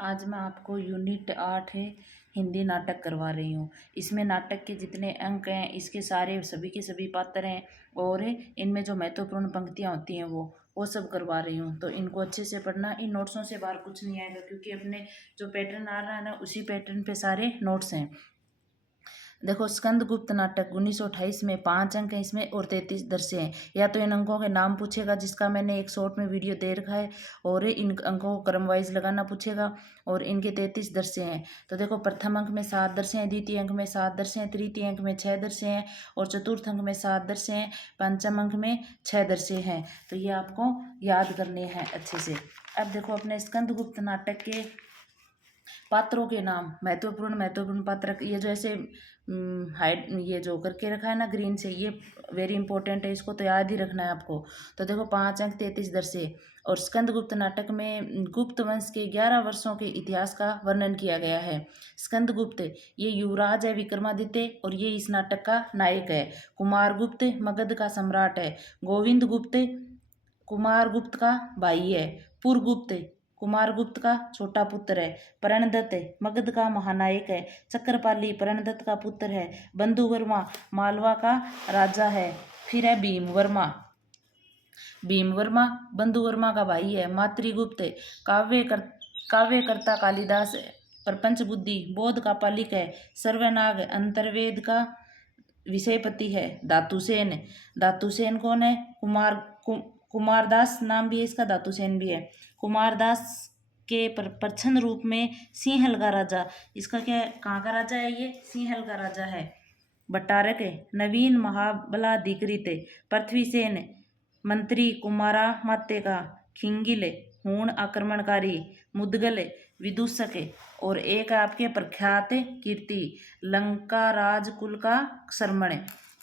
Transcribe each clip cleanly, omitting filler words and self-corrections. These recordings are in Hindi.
आज मैं आपको यूनिट 8 है हिंदी नाटक करवा रही हूँ। इसमें नाटक के जितने अंक हैं इसके सारे सभी के सभी पात्र हैं और इनमें जो महत्वपूर्ण पंक्तियाँ होती हैं वो सब करवा रही हूँ। तो इनको अच्छे से पढ़ना, इन नोट्सों से बाहर कुछ नहीं आएगा क्योंकि अपने जो पैटर्न आ रहा है ना उसी पैटर्न पे सारे नोट्स हैं। देखो, स्कंदगुप्त नाटक 1928 में 5 अंक हैं इसमें और 33 दृश्य हैं। या तो इन अंकों के नाम पूछेगा जिसका मैंने एक शॉर्ट में वीडियो दे रखा है, और इन अंकों को क्रम वाइज लगाना पूछेगा, और इनके 33 दृश्य हैं। तो देखो, प्रथम अंक में 7 दृश्य हैं, द्वितीय अंक में 7 दृश्य हैं, तृतीय अंक में 6 दृश्य हैं, और चतुर्थ अंक में 7 दृश्य हैं, पंचम अंक में 6 दृश्य हैं। तो ये आपको याद करने हैं अच्छे से। अब देखो, अपने स्कंदगुप्त नाटक के पात्रों के नाम, महत्वपूर्ण पात्र, ये जो ऐसे हाइड ये जो करके रखा है ना ग्रीन से, ये वेरी इंपॉर्टेंट है, इसको तो याद ही रखना है आपको। तो देखो, 5 अंक 33 दृश्य। और स्कंदगुप्त नाटक में गुप्त वंश के 11 वर्षों के इतिहास का वर्णन किया गया है। स्कंदगुप्त ये युवराज है विक्रमादित्य, और ये इस नाटक का नायक है। कुमारगुप्त मगध का सम्राट है। गोविंद गुप्त कुमारगुप्त का भाई है। पुरगुप्त कुमारगुप्त का छोटा पुत्र है। प्रणदत्त मगध का महानायक है। चक्रपाली प्रणदत्त का पुत्र है। बंधुवर्मा मालवा का राजा है। फिर है भीमवर्मा, भीमवर्मा बंधुवर्मा का भाई है। मातृगुप्त काव्यकर्ता कालिदास है। प्रपंच बुद्धि बोध का पालिक है। सर्वनाग अंतर्वेद का विषयपति है। धातुसेन, धातुसेन कौन है? कुमारदास नाम भी है इसका, धातुसेन भी है। कुमारदास के प्रच्छन्न रूप में सिंहल का राजा, इसका क्या है, कहाँ का राजा है ये? सिंहल का राजा है। भट्टारक नवीन महाबलाधिकृत। पृथ्वीसेन मंत्री कुमारा मात्य का। खिंगिल हूण आक्रमणकारी। मुदगल विदूषक। और एक आपके प्रख्यात कीर्ति लंका राजकुल का श्रमण।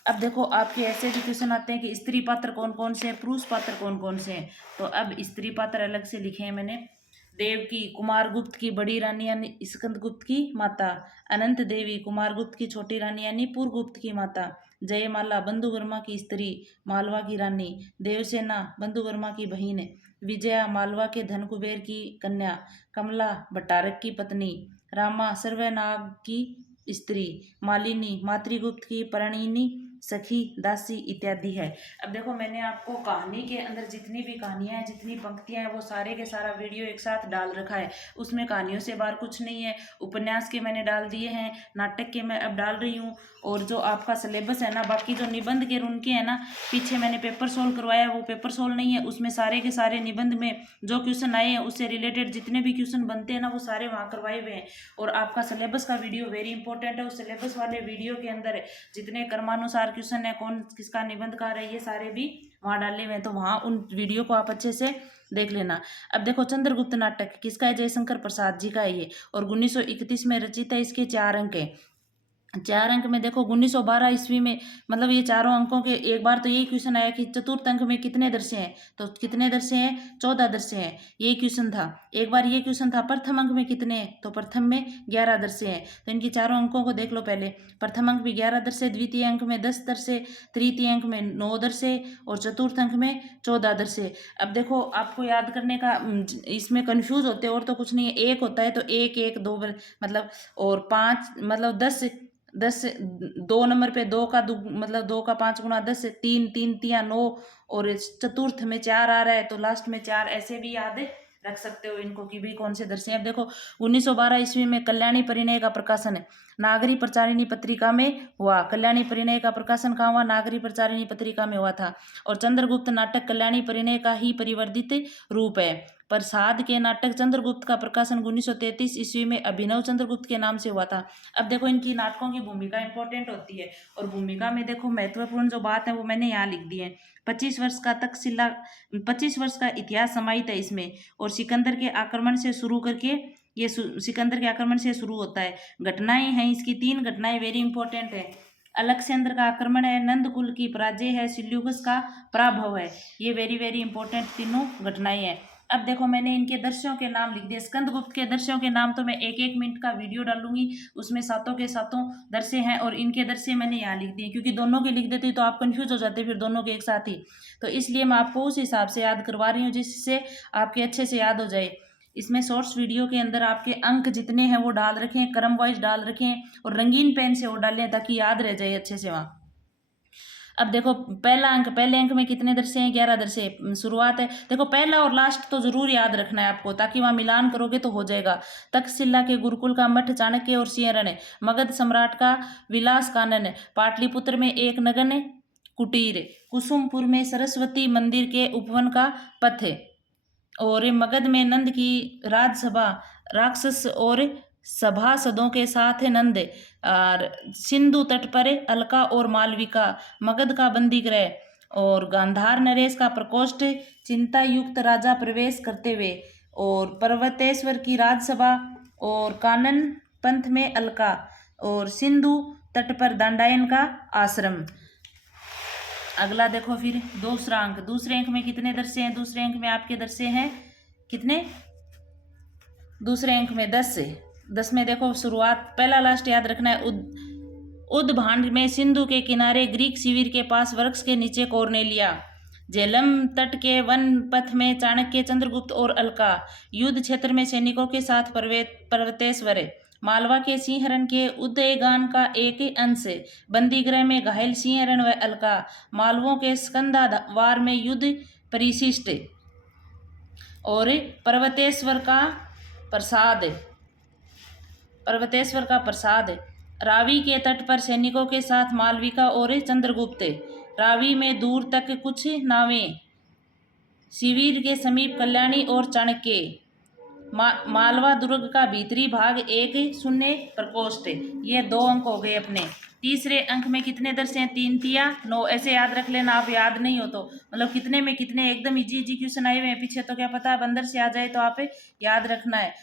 अब देखो, आपके ऐसे भी क्वेश्चन आते हैं कि स्त्री पात्र कौन कौन से हैं, पुरुष पात्र कौन कौन से हैं। तो अब स्त्री पात्र अलग से लिखे हैं मैंने। देवकी कुमारगुप्त की बड़ी रानी यानी स्कंदगुप्त की माता। अनंत देवी कुमारगुप्त की छोटी रानी यानी पुरगुप्त की माता। जयमाला बंधुवर्मा की स्त्री, मालवा की रानी। देवसेना बंधुवर्मा की बहन। विजया मालवा के धन कुबेर की कन्या। कमला भट्टारक की पत्नी। रामा सर्वनाग की स्त्री। मालिनी मातृगुप्त की परिणीनी सखी दासी इत्यादि है। अब देखो, मैंने आपको कहानी के अंदर जितनी भी कहानियां हैं, जितनी पंक्तियां हैं, वो सारे के सारा वीडियो एक साथ डाल रखा है। उसमें कहानियों से बाहर कुछ नहीं है। उपन्यास के मैंने डाल दिए हैं, नाटक के मैं अब डाल रही हूँ। और जो आपका सिलेबस है ना, बाकी जो निबंध के उनके है ना, पीछे मैंने पेपर सोल्व करवाया, वो पेपर सोल्व नहीं है। उसमें सारे के सारे निबंध में जो क्वेश्चन आए हैं उससे रिलेटेड जितने भी क्वेश्चन बनते हैं ना, वो सारे वहाँ करवाए हुए हैं। और आपका सिलेबस का वीडियो वेरी इंपॉर्टेंट है। उस सिलेबस वाले वीडियो के अंदर जितने क्रमानुसार क्वेश्चन है, कौन किसका निबंध कहाँ है, ये सारे भी वहाँ डाले हुए हैं। तो वहाँ उन वीडियो को आप अच्छे से देख लेना। अब देखो, चंद्रगुप्त नाटक किसका है? जयशंकर प्रसाद जी का है ये, और 1931 में रचित है। इसके 4 अंक है। 4 अंक में देखो, 1912 ईस्वी में, मतलब ये चारों अंकों के एक बार तो यही क्वेश्चन आया कि चतुर्थ अंक में कितने दृश्य हैं, तो कितने दृश्य हैं? 14 दृश्य हैं। यही क्वेश्चन था। एक बार ये क्वेश्चन था प्रथम अंक में कितने हैं, तो प्रथम में 11 दृश्य हैं। तो इनकी चारों अंकों को देख लो पहले। प्रथम अंक में 11 दृश्य, द्वितीय अंक में 10 दृश्य, तृतीय अंक में 9 दृश्य, और चतुर्थ अंक में 14 दृश्य। अब देखो, आपको याद करने का इसमें कंफ्यूज होते और तो कुछ नहीं है। एक होता है तो एक एक दो मतलब, और 5 मतलब 10 10 2 नंबर पे 2 का मतलब 2 का 5 गुना 10 से 3 3 तिया 9, और चतुर्थ में 4 आ रहा है तो लास्ट में 4, ऐसे भी याद रख सकते हो इनको कि भी कौन से दर्शे हैं। अब देखो, 1912 ईस्वी में कल्याणी परिणय का प्रकाशन नागरी प्रचारिणी पत्रिका में हुआ। कल्याणी परिणय का प्रकाशन कहाँ हुआ? नागरी प्रचारिणी पत्रिका में हुआ था। और चंद्रगुप्त नाटक कल्याणी परिणय का ही परिवर्तित रूप है। प्रसाद के नाटक चंद्रगुप्त का प्रकाशन 1933 ईस्वी में अभिनव चंद्रगुप्त के नाम से हुआ था। अब देखो, इनकी नाटकों की भूमिका इंपॉर्टेंट होती है, और भूमिका में देखो महत्वपूर्ण जो बात है वो मैंने यहाँ लिख दी है। 25 वर्ष का तक्षशिला 25 वर्ष का इतिहास समाहित है इसमें। और सिकंदर के आक्रमण से शुरू करके, ये सिकंदर के आक्रमण से शुरू होता है। घटनाएं हैं इसकी 3 घटनाएं वेरी इंपॉर्टेंट है। अलकसेंद्र का आक्रमण है, नंद कुल की पराजय है, सिल्यूकस का पराभव है। ये वेरी वेरी इंपॉर्टेंट तीनों घटनाएं हैं। अब देखो, मैंने इनके दर्शों के नाम लिख दिए। स्कंदगुप्त के दर्शों के नाम तो मैं 1-1 मिनट का वीडियो डालूंगी, उसमें सातों के सातों दर्शे हैं, और इनके दर्शे मैंने यहाँ लिख दिए, क्योंकि दोनों के लिख देती तो आप कंफ्यूज हो जाते फिर दोनों के एक साथ ही। तो इसलिए मैं आपको उस हिसाब से याद करवा रही हूँ जिससे आपके अच्छे से याद हो जाए। इसमें शॉर्ट्स वीडियो के अंदर आपके अंक जितने हैं वो डाल रखें, क्रम वाइज डाल रखें और रंगीन पेन से वो डालें ताकि याद रह जाए अच्छे से वहाँ। अब देखो पहला अंक, पहले अंक में कितने दर्शे हैं? 11 दर्शे। शुरुआत है, देखो पहला और लास्ट तो जरूर याद रखना है आपको, ताकि वहां मिलान करोगे तो हो जाएगा। तक्षशिला के गुरुकुल का मठ, चाणक्य और सिंहरण है। मगध सम्राट का विलास कानन है। पाटलिपुत्र में एक नगन कुटीर। कुसुमपुर में सरस्वती मंदिर के उपवन का पथ है। और मगध में नंद की राजसभा, राक्षस और सभासदों के साथ है नंद। और सिंधु तट पर अलका और मालविका। मगध का बंदी गृह और गांधार नरेश का प्रकोष्ठ। चिंता युक्त राजा प्रवेश करते हुए। और पर्वतेश्वर की राजसभा और कानन पंथ में अलका और सिंधु तट पर दंडायन का आश्रम। अगला देखो फिर दूसरा अंक। दूसरे अंक में कितने दर्शे हैं? दूसरे अंक में आपके दर्शे हैं कितने? दूसरे अंक में 10 से 10 में देखो शुरुआत, पहला लास्ट याद रखना है। उद्भांड में सिंधु के किनारे ग्रीक शिविर के पास वृक्ष के नीचे कॉर्नेलिया। झेलम तट के वन पथ में चाणक्य, चंद्रगुप्त और अलका। युद्ध क्षेत्र में सैनिकों के साथ पर्वतेश्वर। मालवा के सिंहरण के उदयगान का एक अंश। बंदीगृह में घायल सिंहरण व अलका। मालवों के स्कंदावार में युद्ध परिशिष्ट। और पर्वतेश्वर का प्रसाद, पर्वतेश्वर का प्रसाद। रावी के तट पर सैनिकों के साथ मालविका और चंद्रगुप्त। रावी में दूर तक कुछ नावें। शिविर के समीप कल्याणी और चाणक्य। मालवा दुर्ग का भीतरी भाग एक शून्य प्रकोष्ठ। ये 2 अंक हो गए अपने। तीसरे अंक में कितने दर्शे हैं? 3 तिया 9। ऐसे याद रख लेना, आप याद नहीं हो तो, मतलब कितने में कितने, एकदम इजी इजी क्वेश्चन आए हुए हैं पीछे, तो क्या पता है अंदर से आ जाए, तो आप याद रखना है।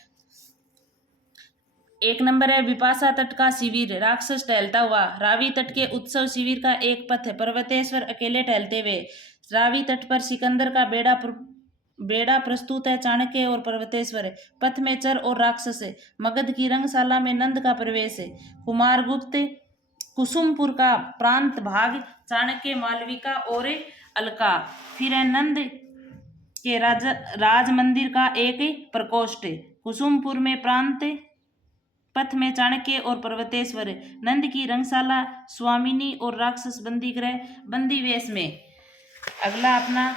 1 नंबर है विपाशा तट का शिविर, राक्षस टहलता हुआ। रावी तट के उत्सव शिविर का एक पथ है, पर्वतेश्वर अकेले टहलते हुए। रावी तट पर सिकंदर का बेड़ा प्रस्तुत है, चाणक्य और पर्वतेश्वर। पथ में चर और राक्षस है। मगध की रंगशाला में नंद का प्रवेश है। कुमारगुप्त, कुसुमपुर का प्रांत भाग, चाणक्य, मालविका और अलका। फिर है नंद के राज मंदिर का एक प्रकोष्ठ। कुसुमपुर में प्रांत, पथ में चाणक्य और पर्वतेश्वर। नंद की रंगशाला, स्वामिनी और राक्षस बंदी गृह, बंदी वेश में। अगला अपना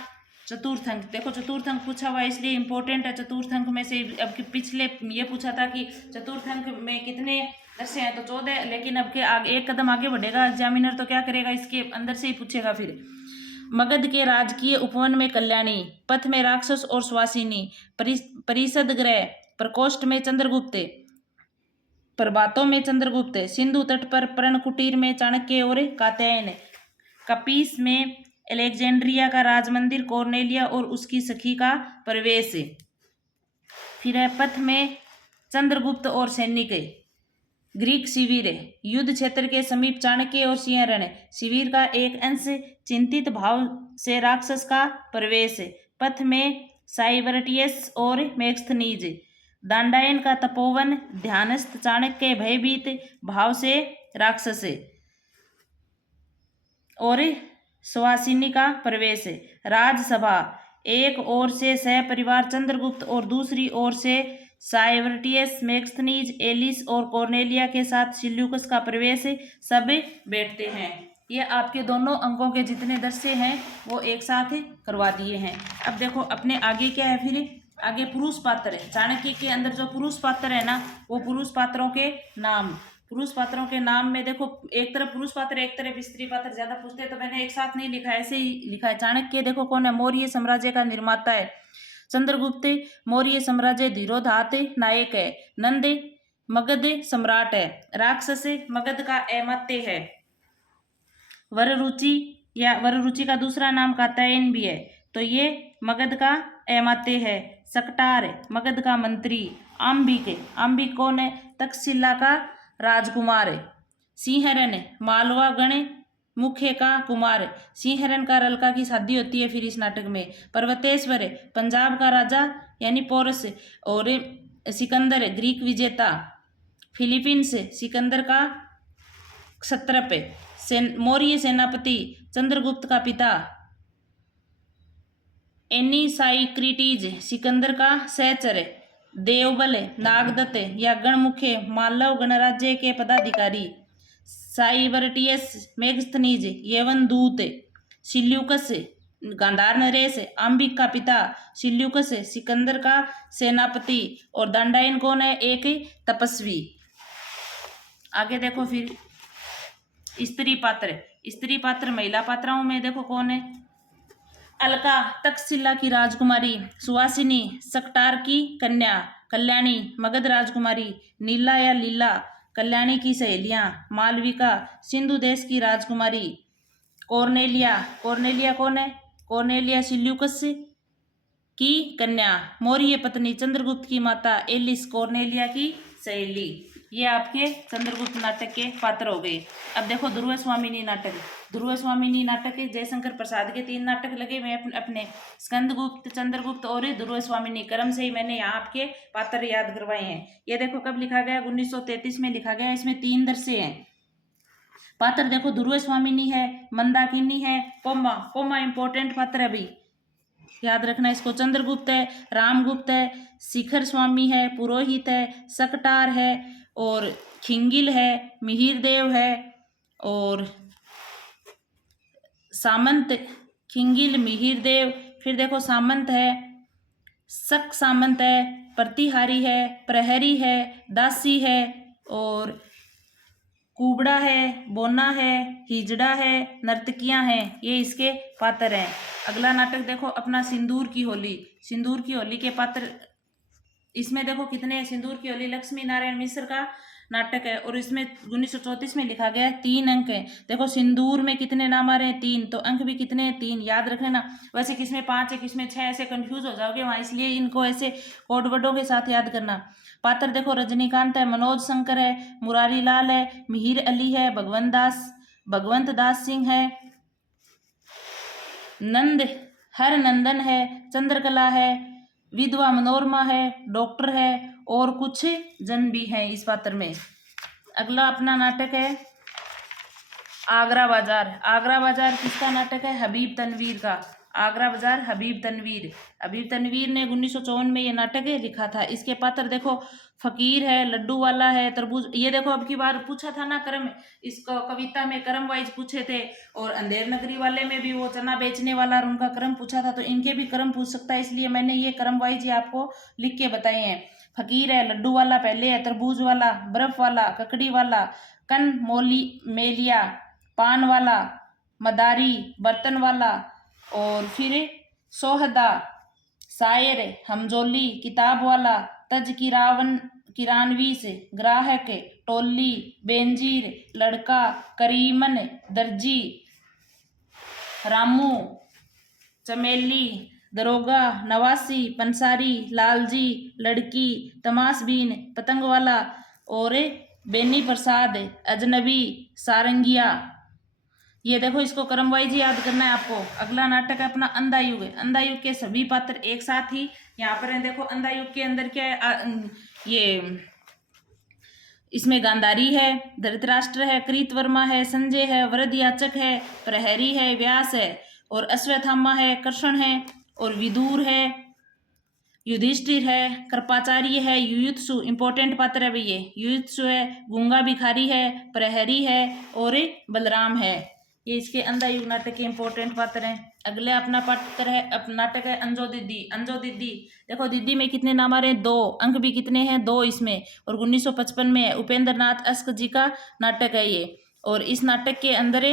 चतुर्थ अंक। देखो चतुर्थ अंक पूछा हुआ इसलिए इंपॉर्टेंट है। चतुर्थ अंक में से अब पिछले ये पूछा था कि चतुर्थ अंक में कितने दर्शे हैं, तो 14। लेकिन अब के आगे एक कदम आगे बढ़ेगा एग्जामिनर, तो क्या करेगा, इसके अंदर से ही पूछेगा फिर। मगध के राजकीय उपवन में कल्याणी, पथ में राक्षस और स्वासिनी, परिषद गृह, प्रकोष्ठ में चंद्रगुप्त, प्रभातों में चंद्रगुप्त, सिंधु तट पर पर्ण कुटीर में चाणक्य और कात्यायन, कपीस में अलेक्जेंड्रिया का राजमंदिर, कॉर्नेलिया और उसकी सखी का प्रवेश। फिर है पथ में चंद्रगुप्त और सैनिक, ग्रीक शिविर, युद्ध क्षेत्र के समीप चाणक्य और सिंहरण, शिविर का एक अंश, चिंतित भाव से राक्षस का प्रवेश। पथ में साइबरटियस और मेग्स्थनीज, दांडायन का तपोवन, ध्यानस्थ चाणक्य, भयभीत भाव से राक्षस और सुवासिनी का प्रवेश। राजसभा, एक ओर से सहपरिवार चंद्रगुप्त और दूसरी ओर से साइबरटियस, मेग्स्थनीज, एलिस और कॉर्नेलिया के साथ सिल्यूकस का प्रवेश। सब बैठते हैं। ये आपके दोनों अंकों के जितने दर्शे हैं वो एक साथ करवा दिए हैं। अब देखो अपने आगे क्या है, फिर आगे पुरुष पात्र है। चाणक्य के अंदर जो पुरुष पात्र है ना, वो पुरुष पात्रों के नाम, पुरुष पात्रों के नाम में देखो एक तरफ पुरुष पात्र एक तरफ स्त्री पात्र, ज्यादा पूछते हैं तो मैंने एक साथ नहीं लिखा, ऐसे ही लिखा है। चाणक्य देखो कौन है, मौर्य साम्राज्य का निर्माता है। चंद्रगुप्त मौर्य साम्राज्य धीरोधात नायक है। नंद मगध सम्राट है। राक्षस मगध का अमात्य है। वररुचि या वररुचि का दूसरा नाम कात्यायन भी है, तो ये मगध का अमात्य है। सकटार मगध का मंत्री। आम्बिक कौन है, तक्षशिला का राजकुमार है। सिंहरण मालवा गण मुख्य का कुमार। सिंहरण का रलका की शादी होती है फिर इस नाटक में। पर्वतेश्वर पंजाब का राजा यानी पोरस। और सिकंदर ग्रीक विजेता। फिलीपींस सिकंदर का क्षत्रप। मौर्य सेनापति चंद्रगुप्त का पिता। एनीसाइक्रिटीज सिकंदर का सहचर। देवबल नागदत्त या गणमुखे मालव गणराज्य के पदाधिकारी साइबरटियस मेगस्थनीज यवनदूत सिल्यूकस गांधार नरेश आम्बिक का पिता सिल्यूकस सिकंदर का सेनापति और दंडायन कौन है एक तपस्वी। आगे देखो फिर स्त्री पात्र महिला पात्राओं में देखो कौन है अलका तक्षशिला की राजकुमारी सुहासिनी सकटार की कन्या कल्याणी मगध राजकुमारी नीला या लीला कल्याणी की सहेलियां मालविका सिंधु देश की राजकुमारी कौरनेलिया कौन है कौरनेलिया सिल्यूकस की कन्या मौर्य पत्नी चंद्रगुप्त की माता एलिस कौरनेलिया की सहेली। ये आपके चंद्रगुप्त नाटक के पात्र हो गए। अब देखो ध्रुव स्वामिनी नाटक जयशंकर प्रसाद के 3 नाटक लगे हुए अपने स्कंदगुप्त चंद्रगुप्त और ध्रुव स्वामिनी क्रम से ही मैंने यहाँ आपके पात्र याद करवाए हैं। ये देखो कब लिखा गया 1933 में लिखा गया। इसमें 3 दृश्य हैं पात्र देखो ध्रुव स्वामिनी है मंदाकिनी है कोमा इंपॉर्टेंट पात्र है भाई याद रखना इसको। चंद्रगुप्त है रामगुप्त है शिखर स्वामी है पुरोहित है सकटार है और खिंगिल है मिहिरदेव है और सामंत खिंगिल मिहिरदेव। फिर देखो सामंत है शक सामंत है प्रतिहारी है प्रहरी है दासी है और कुबड़ा है बोना है हिजड़ा है नर्तकियां हैं। ये इसके पात्र हैं। अगला नाटक देखो अपना सिंदूर की होली के पात्र इसमें देखो कितने सिंदूर की होली लक्ष्मी नारायण मिश्र का नाटक है और इसमें 1934 में लिखा गया है। 3 अंक है देखो सिंदूर में कितने नाम आ रहे हैं 3 तो अंक भी कितने हैं 3 याद रखना ना। वैसे किसमें 5 है किसमें 6 ऐसे कंफ्यूज हो जाओगे वहाँ इसलिए इनको ऐसे कोड वर्डों के साथ याद करना। पात्र देखो रजनीकांत है मनोज शंकर है मुरारी लाल है मिहिर अली है भगवंत दास सिंह है नंद हर नंदन है चंद्रकला है विधवा मनोरमा है डॉक्टर है और कुछ जन भी हैं इस पात्र में। अगला अपना नाटक है आगरा बाजार किसका नाटक है हबीब तनवीर का। आगरा बाजार हबीब तनवीर ने 1954 में ये नाटक लिखा था। इसके पात्र देखो फकीर है लड्डू वाला है तरबूज। ये देखो अब की बार पूछा था ना क्रम इसको कविता में क्रम वाइज पूछे थे और अंधेर नगरी वाले में भी वो चना बेचने वाला और उनका क्रम पूछा था तो इनके भी क्रम पूछ सकता है इसलिए मैंने ये क्रम वाइज ही आपको लिख के बताए हैं। फकीर है लड्डू वाला पहले है तरबूज वाला बर्फ वाला ककड़ी वाला कन मोली मेलिया पान वाला मदारी बर्तन वाला और फिर सोहदा शायर हमजोली किताब वाला तज किरानवीस ग्राहक टोली बेंजीर लड़का करीमन दर्जी रामू चमेली दरोगा नवासी पंसारी लालजी लड़की तमाशबीन पतंग वाला और बेनी प्रसाद अजनबी सारंगिया। ये देखो इसको क्रम वाइज ही याद करना है आपको। अगला नाटक है अपना अंधा युग के सभी पात्र एक साथ ही यहाँ पर है। देखो अंधा युग के अंदर क्या है ये इसमें गांधारी है धृतराष्ट्र है कृतवर्मा है संजय है वरदयाचक है प्रहरी है व्यास है और अश्वत्थामा है कृष्ण है और विदुर है युधिष्ठिर है कृपाचार्य है युयुत्सु इंपॉर्टेंट पात्र है भैया युयुत्सु है गूंगा भिखारी है प्रहरी है और बलराम है। ये इसके अंधा युग नाटक के इंपॉर्टेंट पात्र हैं। अगले अपना पात्र है नाटक है अंजो दीदी। देखो दीदी में कितने नाम आ रहे हैं 2 अंक भी कितने हैं 2 इसमें और 1955 में है। उपेंद्र नाथ अस्क जी का नाटक है ये और इस नाटक के अंदर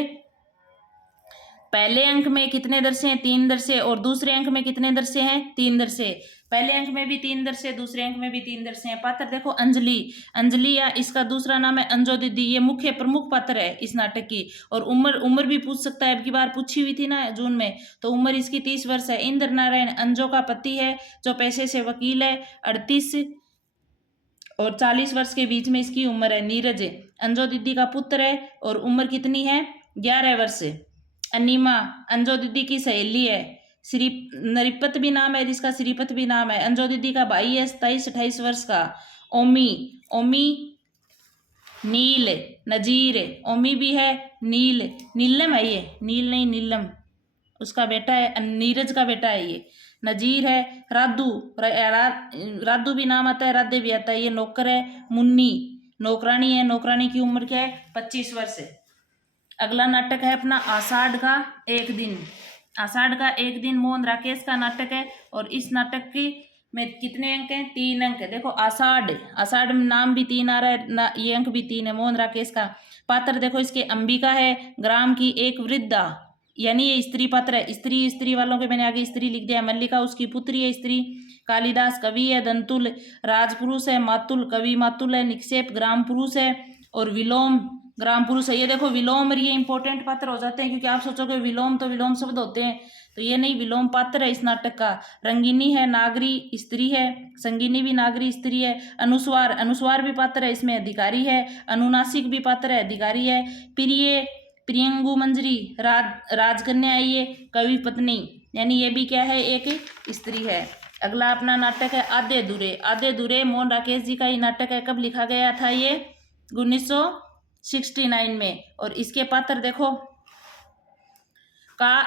पहले अंक में कितने दृश्य हैं 3 दृश्य और दूसरे अंक में कितने दृश्य हैं 3 दृश्य। पहले अंक में भी 3 दृश्य दूसरे अंक में भी 3 दृश्य हैं। पात्र देखो अंजलि या इसका दूसरा नाम है अंजो दीदी। ये मुख्य प्रमुख पात्र है इस नाटक की और उम्र भी पूछ सकता है। अब की बार पूछी हुई थी ना जून में तो उम्र इसकी 30 वर्ष है। इंद्र नारायण अंजो का पति है जो पेशे से वकील है 38 और 40 वर्ष के बीच में इसकी उम्र है। नीरज अंजो दीदी का पुत्र है और उम्र कितनी है 11 वर्ष। अनिमा अंजो दीदी की सहेली है। श्री नरिपत भी नाम है जिसका श्रीपत भी नाम है। अंजो दीदी का भाई है 27-28 वर्ष का। ओमी नील नजीर ओमी भी है नीलम है ये नील नहीं नीलम उसका बेटा है नीरज का बेटा है ये नजीर है, राधू राधू भी नाम आता है, राधे भी आता है, ये नौकर है। मुन्नी नौकरानी है, नौकरानी की उम्र क्या है, 25 वर्ष है। अगला नाटक है अपना आषाढ़ का एक दिन। आषाढ़ का एक दिन मोहन राकेश का नाटक है और इस नाटक की में कितने अंक हैं, 3 अंक है। देखो आषाढ़, आषाढ़ में नाम भी 3 आ रहा है ना, ये अंक भी 3 है। मोहन राकेश का पात्र देखो इसके अंबिका है, ग्राम की एक वृद्धा, यानी ये स्त्री पात्र है। स्त्री वालों के मैंने आगे स्त्री लिख दिया। मल्लिका उसकी पुत्री है स्त्री। कालिदास कवि है। दंतुल राजपुरुष है। मातुल कवि मातुल है। निक्षेप ग्राम पुरुष है और विलोम ग्राम पुरुष है। ये देखो विलोम और ये इंपॉर्टेंट पात्र हो जाते हैं, क्योंकि आप सोचोगे विलोम तो विलोम शब्द होते हैं, तो ये नहीं, विलोम पात्र है इस नाटक का। रंगिनी है, नागरी स्त्री है। संगिनी भी नागरी स्त्री है। अनुस्वार, अनुस्वार भी पात्र है इसमें, अधिकारी है। अनुनासिक भी पात्र है, अधिकारी है। प्रिय प्रियंगु मंजरी राजकन्या है ये, कवि पत्नी, यानी ये भी क्या है, एक स्त्री है। अगला अपना नाटक है आधे अधूरे। आधे अधूरे मोहन राकेश जी का ये नाटक है। कब लिखा गया था ये, 1969 में। और इसके पात्र देखो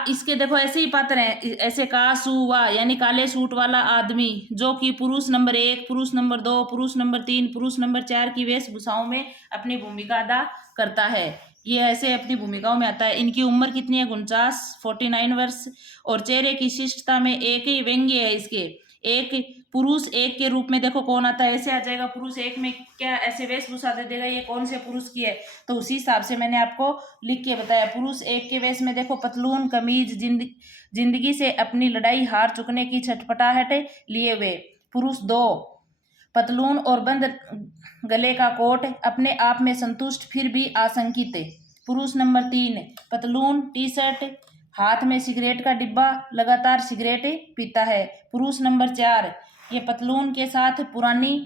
इसके देखो ऐसे ही पात्र हैं, ऐसे का सु वा, यानी काले सूट वाला आदमी, जो कि पुरुष नंबर 1, पुरुष नंबर 2, पुरुष नंबर 3, पुरुष नंबर 4 की वेशभूषाओं में अपनी भूमिका अदा करता है। ये ऐसे अपनी भूमिकाओं में आता है। इनकी उम्र कितनी है, 49 वर्ष। और चेहरे की शिष्टता में एक ही व्यंग्य है इसके। एक पुरुष एक के रूप में देखो कौन आता है, ऐसे आ जाएगा पुरुष एक में, क्या ऐसे वेशभूषा दे देगा, ये कौन से पुरुष की है, तो उसी हिसाब से मैंने आपको लिख के बताया। पुरुष एक के वेश में देखो पतलून कमीज, जिंदगी से अपनी लड़ाई हार चुकने की छटपटाहट लिए हुए। पुरुष 2 पतलून और बंद गले का कोट, अपने आप में संतुष्ट फिर भी आशंकित। पुरुष नंबर 3 पतलून टी शर्ट, हाथ में सिगरेट का डिब्बा, लगातार सिगरेट पीता है। पुरुष नंबर 4 ये पतलून के साथ पुरानी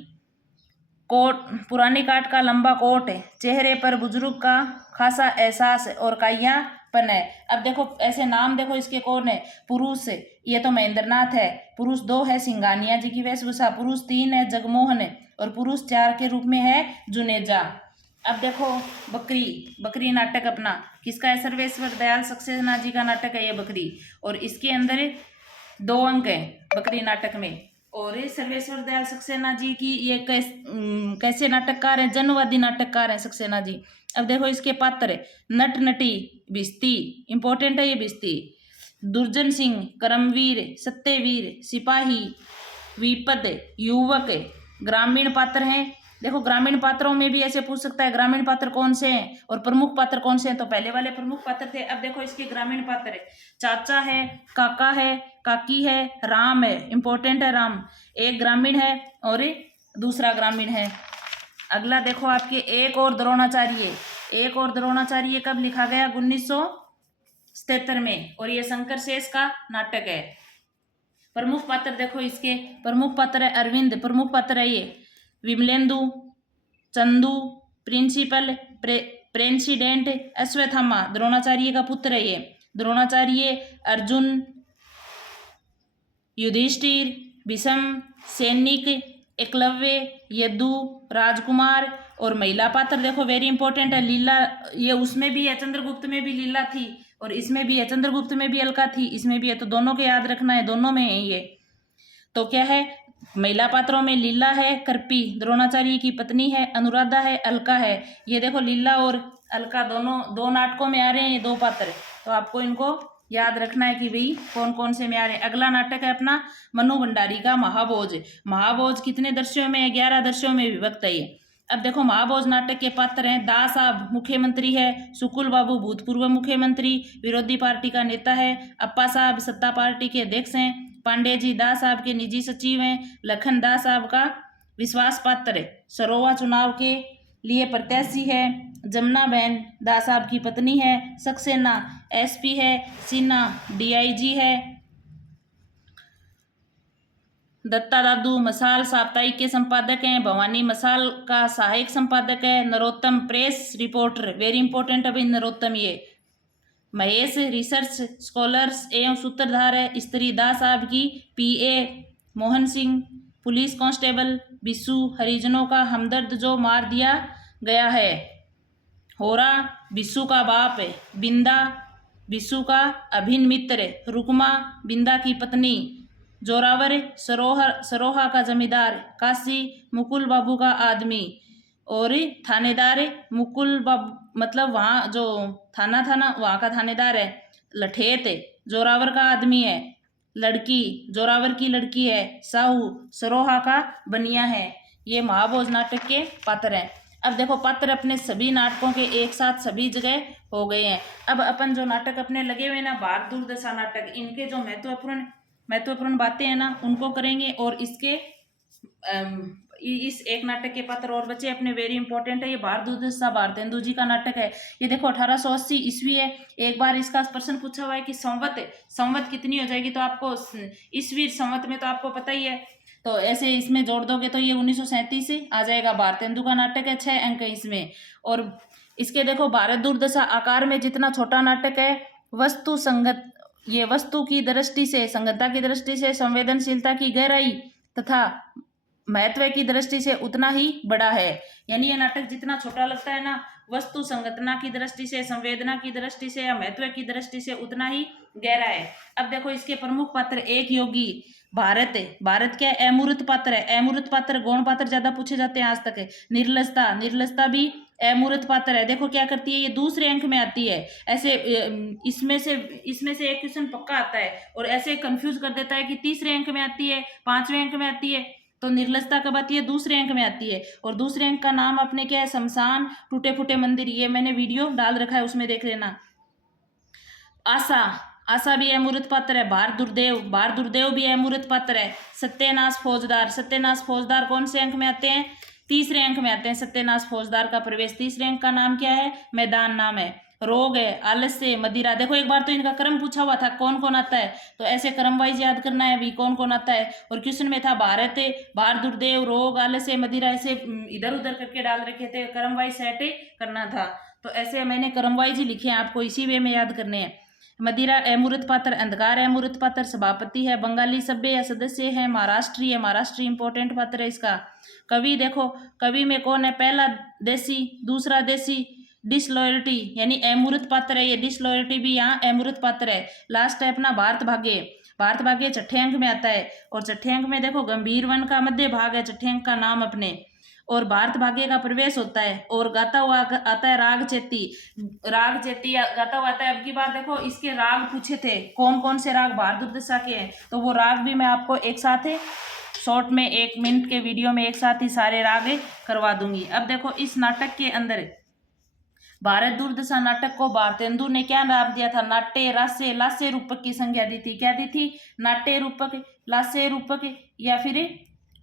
काट का लंबा कोट है, चेहरे पर बुजुर्ग का खासा एहसास और काइयापन है। अब देखो ऐसे नाम देखो इसके कौन है। पुरुष ये तो महेंद्रनाथ है। पुरुष 2 है सिंघानिया जी की वेशभूषा। पुरुष 3 है जगमोहन और पुरुष 4 के रूप में है जुनेजा। अब देखो बकरी नाटक अपना किसका है, सर्वेश्वर दयाल सक्सेना जी का नाटक है ये बकरी। और इसके अंदर 2 अंक हैं बकरी नाटक में। और ये सर्वेश्वर दयाल सक्सेना जी की ये कैसे नाटककार हैं, जनवादी नाटककार हैं सक्सेना जी। अब देखो इसके पात्र नट नटी भिस्ती, इंपॉर्टेंट है ये भिस्ती, दुर्जन सिंह, करमवीर, सत्यवीर, सिपाही, विपद, युवक, ग्रामीण पात्र हैं। देखो ग्रामीण पात्रों में भी ऐसे पूछ सकता है ग्रामीण पात्र कौन से हैं और प्रमुख पात्र कौन से हैं, तो पहले वाले प्रमुख पात्र थे। अब देखो इसके ग्रामीण पात्र है, चाचा है, काका है, काकी है, राम है, इंपॉर्टेंट है राम, एक ग्रामीण है और दूसरा ग्रामीण है। अगला देखो आपके एक और द्रोणाचार्य। एक और द्रोणाचार्य कब लिखा गया, 1977 में, और ये शंकर शेष का नाटक है। प्रमुख पात्र देखो इसके, प्रमुख पात्र है अरविंद, प्रमुख पात्र है ये विमलेंदु, चंदू, प्रिंसिपल, प्रेसिडेंट, अश्वत्थामा द्रोणाचार्य का पुत्र है ये। द्रोणाचार्य अर्जुन, युधिष्ठिर, भीष्म, सैनिक, एकलव्य, यदु, राजकुमार। और महिला पात्र देखो वेरी इंपॉर्टेंट है लीला, ये उसमें भी है, चंद्रगुप्त में भी लीला थी और इसमें भी है, चंद्रगुप्त में भी अलका थी, इसमें भी है, तो दोनों के याद रखना है, दोनों में है ये। तो क्या है, महिला पात्रों में लीला है, कर्पी द्रोणाचार्य की पत्नी है, अनुराधा है, अलका है। ये देखो लीला और अलका दोनों 2 नाटकों में आ रहे हैं ये 2 पात्र, तो आपको इनको याद रखना है कि भाई कौन कौन से में आ रहे हैं। अगला नाटक है अपना मनु भंडारी का महाभोज। महाभोज कितने दृश्यों में, 11 दृश्यों में विभक्त है ये। अब देखो महाभोज नाटक के पात्र हैं, दास साहब मुख्यमंत्री है, सुकुल बाबू भूतपूर्व मुख्यमंत्री विरोधी पार्टी का नेता है, अप्पा साहब सत्ता पार्टी के अध्यक्ष हैं, पांडे जी दास साहब के निजी सचिव हैं, लखन दास साहब का विश्वास पात्र है, सरोवा चुनाव के लिए प्रत्याशी है, जमुना बहन दास साहब की पत्नी है, सक्सेना एसपी है, सिन्हा डीआईजी है, दत्ता दादू मसाल साप्ताहिक के संपादक हैं, भवानी मसाल का सहायक संपादक है, Narottam press reporter, very important है भाई नरोत्तम ये, महेश रिसर्च स्कॉलर्स एवं सूत्रधार है, स्त्री दास साहब की पीए, मोहन सिंह पुलिस कांस्टेबल, बिस्सू हरिजनों का हमदर्द जो मार दिया गया है, होरा बिस्सू का बाप है, बिंदा बिस्सू का अभिन्न मित्र, रुकमा बिंदा की पत्नी, जोरावर सरोहा का जमींदार, काशी मुकुल बाबू का आदमी, और थानेदार मुकुल बाबू मतलब वहाँ जो थाना था ना वहाँ का थानेदार है। लठेत जोरावर का आदमी है। लड़की जोरावर की लड़की है। साहू सरोहा का बनिया है। ये महाभोज नाटक के पात्र हैं। अब देखो पात्र अपने सभी नाटकों के एक साथ सभी जगह हो गए हैं। अब अपन जो नाटक अपने लगे हुए ना भारत दुर्दशा नाटक, इनके जो महत्वपूर्ण महत्वपूर्ण बातें हैं ना उनको करेंगे। और इसके इस एक नाटक के पात्र और बचे अपने वेरी इंपॉर्टेंट है। ये भारत दुर्दशा भारतेंदु जी का नाटक है। ये देखो 1880 ईस्वी है। एक बार इसका प्रश्न पूछा हुआ है कि संवत कितनी हो जाएगी, तो आपको ईस्वी संवत में तो आपको पता ही है, तो ऐसे इसमें जोड़ दोगे तो ये 1937 से आ जाएगा। भारतेंदु का नाटक है, 6 अंक है इसमें। और इसके देखो भारत दुर्दशा आकार में जितना छोटा नाटक है, वस्तु संगत ये वस्तु की दृष्टि से संगतता की दृष्टि से संवेदनशीलता की गहराई तथा महत्व की दृष्टि से उतना ही बड़ा है। यानी ये नाटक जितना छोटा लगता है ना, वस्तु संगतना की दृष्टि से संवेदना की दृष्टि से या महत्व की दृष्टि से उतना ही गहरा है। अब देखो इसके प्रमुख पात्र, एक योगी भारत है। भारत क्या अमूर्त पात्र है। अमूर्त पात्र गौण पात्र ज्यादा पूछे जाते हैं आज तक है। निर्लजता भी अमूर्त पात्र है। देखो क्या करती है, ये दूसरे अंक में आती है। ऐसे इसमें से एक क्वेश्चन पक्का आता है और ऐसे कंफ्यूज कर देता है कि तीसरे अंक में आती है, 5वें अंक में आती है। तो निर्लजता कब आती है, दूसरे अंक में आती है। और दूसरे अंक का नाम अपने क्या है, शमशान टूटे फूटे मंदिर। ये मैंने वीडियो डाल रखा है, उसमें देख लेना। आशा भी अमूर्त पात्र है। बार दुर्देव भी अमूर्त पात्र है। सत्यनाश फौजदार कौन से अंक में आते हैं, तीसरे अंक में आते हैं। सत्यनाश फौजदार का प्रवेश तीसरे अंक का नाम क्या है, मैदान नाम है। रोग है, आलस्य, मदिरा। देखो एक बार तो इनका क्रम पूछा हुआ था कौन कौन आता है, तो ऐसे क्रम वाइज याद करना है अभी कौन कौन आता है। और क्वेश्चन में था भारत, बार दुर्देव, रोग, आलस्य, मदिरा, ऐसे इधर उधर करके डाल रखे थे, क्रम वाइज सेट करना था। तो ऐसे मैंने क्रम वाइज ही लिखे हैं, आपको इसी वे में याद करने हैं। मदिरा अमूर्त पात्र, अंधकार अमूर्त पात्र, सभापति है, बंगाली सभ्य या सदस्य है, महाराष्ट्री इंपॉर्टेंट पात्र है इसका। कवि देखो कवि में कौन है, पहला देसी, दूसरा देसी, डिसलॉयल्टी यानी अमूर्त पात्र है ये। डिसलॉयल्टी भी यहाँ अमूर्त पात्र है। लास्ट है अपना भारत भाग्य 6ठे अंक में आता है। और 6ठे अंक में देखो गंभीर वन का मध्य भाग है 6ठे अंक का नाम अपने। और भारत भाग्य का प्रवेश होता है और गाता हुआ आता है राग चेती गाता हुआ आता है। अब की बार देखो इसके राग पूछे थे कौन कौन से राग भारत दुर्दशा के हैं, तो वो राग भी मैं आपको एक साथ शॉर्ट में 1 मिनट के वीडियो में एक साथ ही सारे राग करवा दूंगी। अब देखो इस नाटक के अंदर भारत दुर्दशा नाटक को भारतेंदु ने क्या नाम दिया था, नाट्य रास्य लास्य रूपक की संज्ञा दी थी। क्या दी थी, नाट्य रूपक, लास्य रूपक या फिर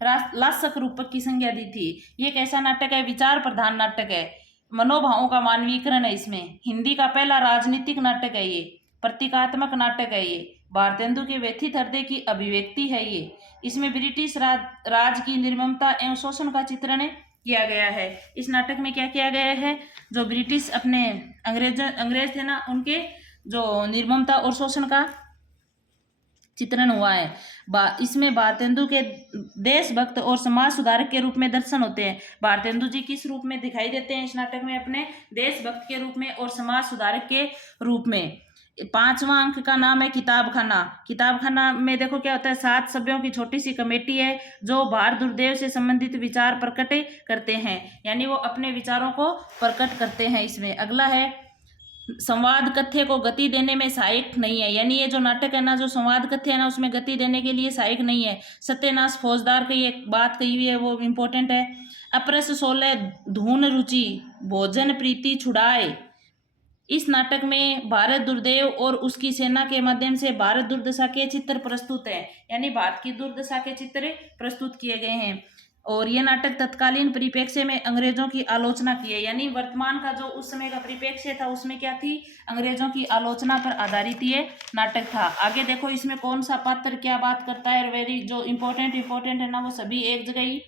लास्यक रूपक की संज्ञा दी थी। ये कैसा नाटक है, विचार प्रधान नाटक है, मनोभावों का मानवीकरण है इसमें। हिंदी का पहला राजनीतिक नाटक है ये, प्रतीकात्मक नाटक है ये, भारतेंदु के व्यथित हृदय की अभिव्यक्ति है ये। इसमें ब्रिटिश राज की निर्ममता एवं शोषण का चित्रण किया गया है। इस नाटक में क्या किया गया है, जो ब्रिटिश अपने अंग्रेज थे ना उनके जो निर्ममता और शोषण का चित्रण हुआ है। इसमें भारतेंदु के देशभक्त और समाज सुधारक के रूप में दर्शन होते हैं। भारतेंदु जी किस रूप में दिखाई देते हैं इस नाटक में, अपने देशभक्त के रूप में और समाज सुधारक के रूप में। 5वां अंक का नाम है किताबखाना में देखो क्या होता है, 7 सभ्यों की छोटी सी कमेटी है जो भारत दुर्देव से संबंधित विचार प्रकट करते हैं, यानी वो अपने विचारों को प्रकट करते हैं इसमें। अगला है संवाद कथ्य को गति देने में सहायक नहीं है, यानी ये जो नाटक है ना, जो संवाद कथ्य है ना उसमें गति देने के लिए सहायक नहीं है। सत्यनाश फौजदार की एक बात कही हुई है वो इम्पोर्टेंट है। अप्रस 16 धून रुचि भोजन प्रीति छुड़ाए। इस नाटक में भारत दुर्देव और उसकी सेना के माध्यम से भारत दुर्दशा के चित्र प्रस्तुत है, यानी भारत की दुर्दशा के चित्र प्रस्तुत किए गए हैं। और ये नाटक तत्कालीन परिप्रेक्ष्य में अंग्रेजों की आलोचना की है, यानी वर्तमान का जो उस समय का परिप्रेक्ष्य था उसमें क्या थी, अंग्रेजों की आलोचना पर आधारित ये नाटक था। आगे देखो इसमें कौन सा पात्र क्या बात करता है, और वेरी जो इम्पोर्टेंट है ना वो सभी एक जगह ही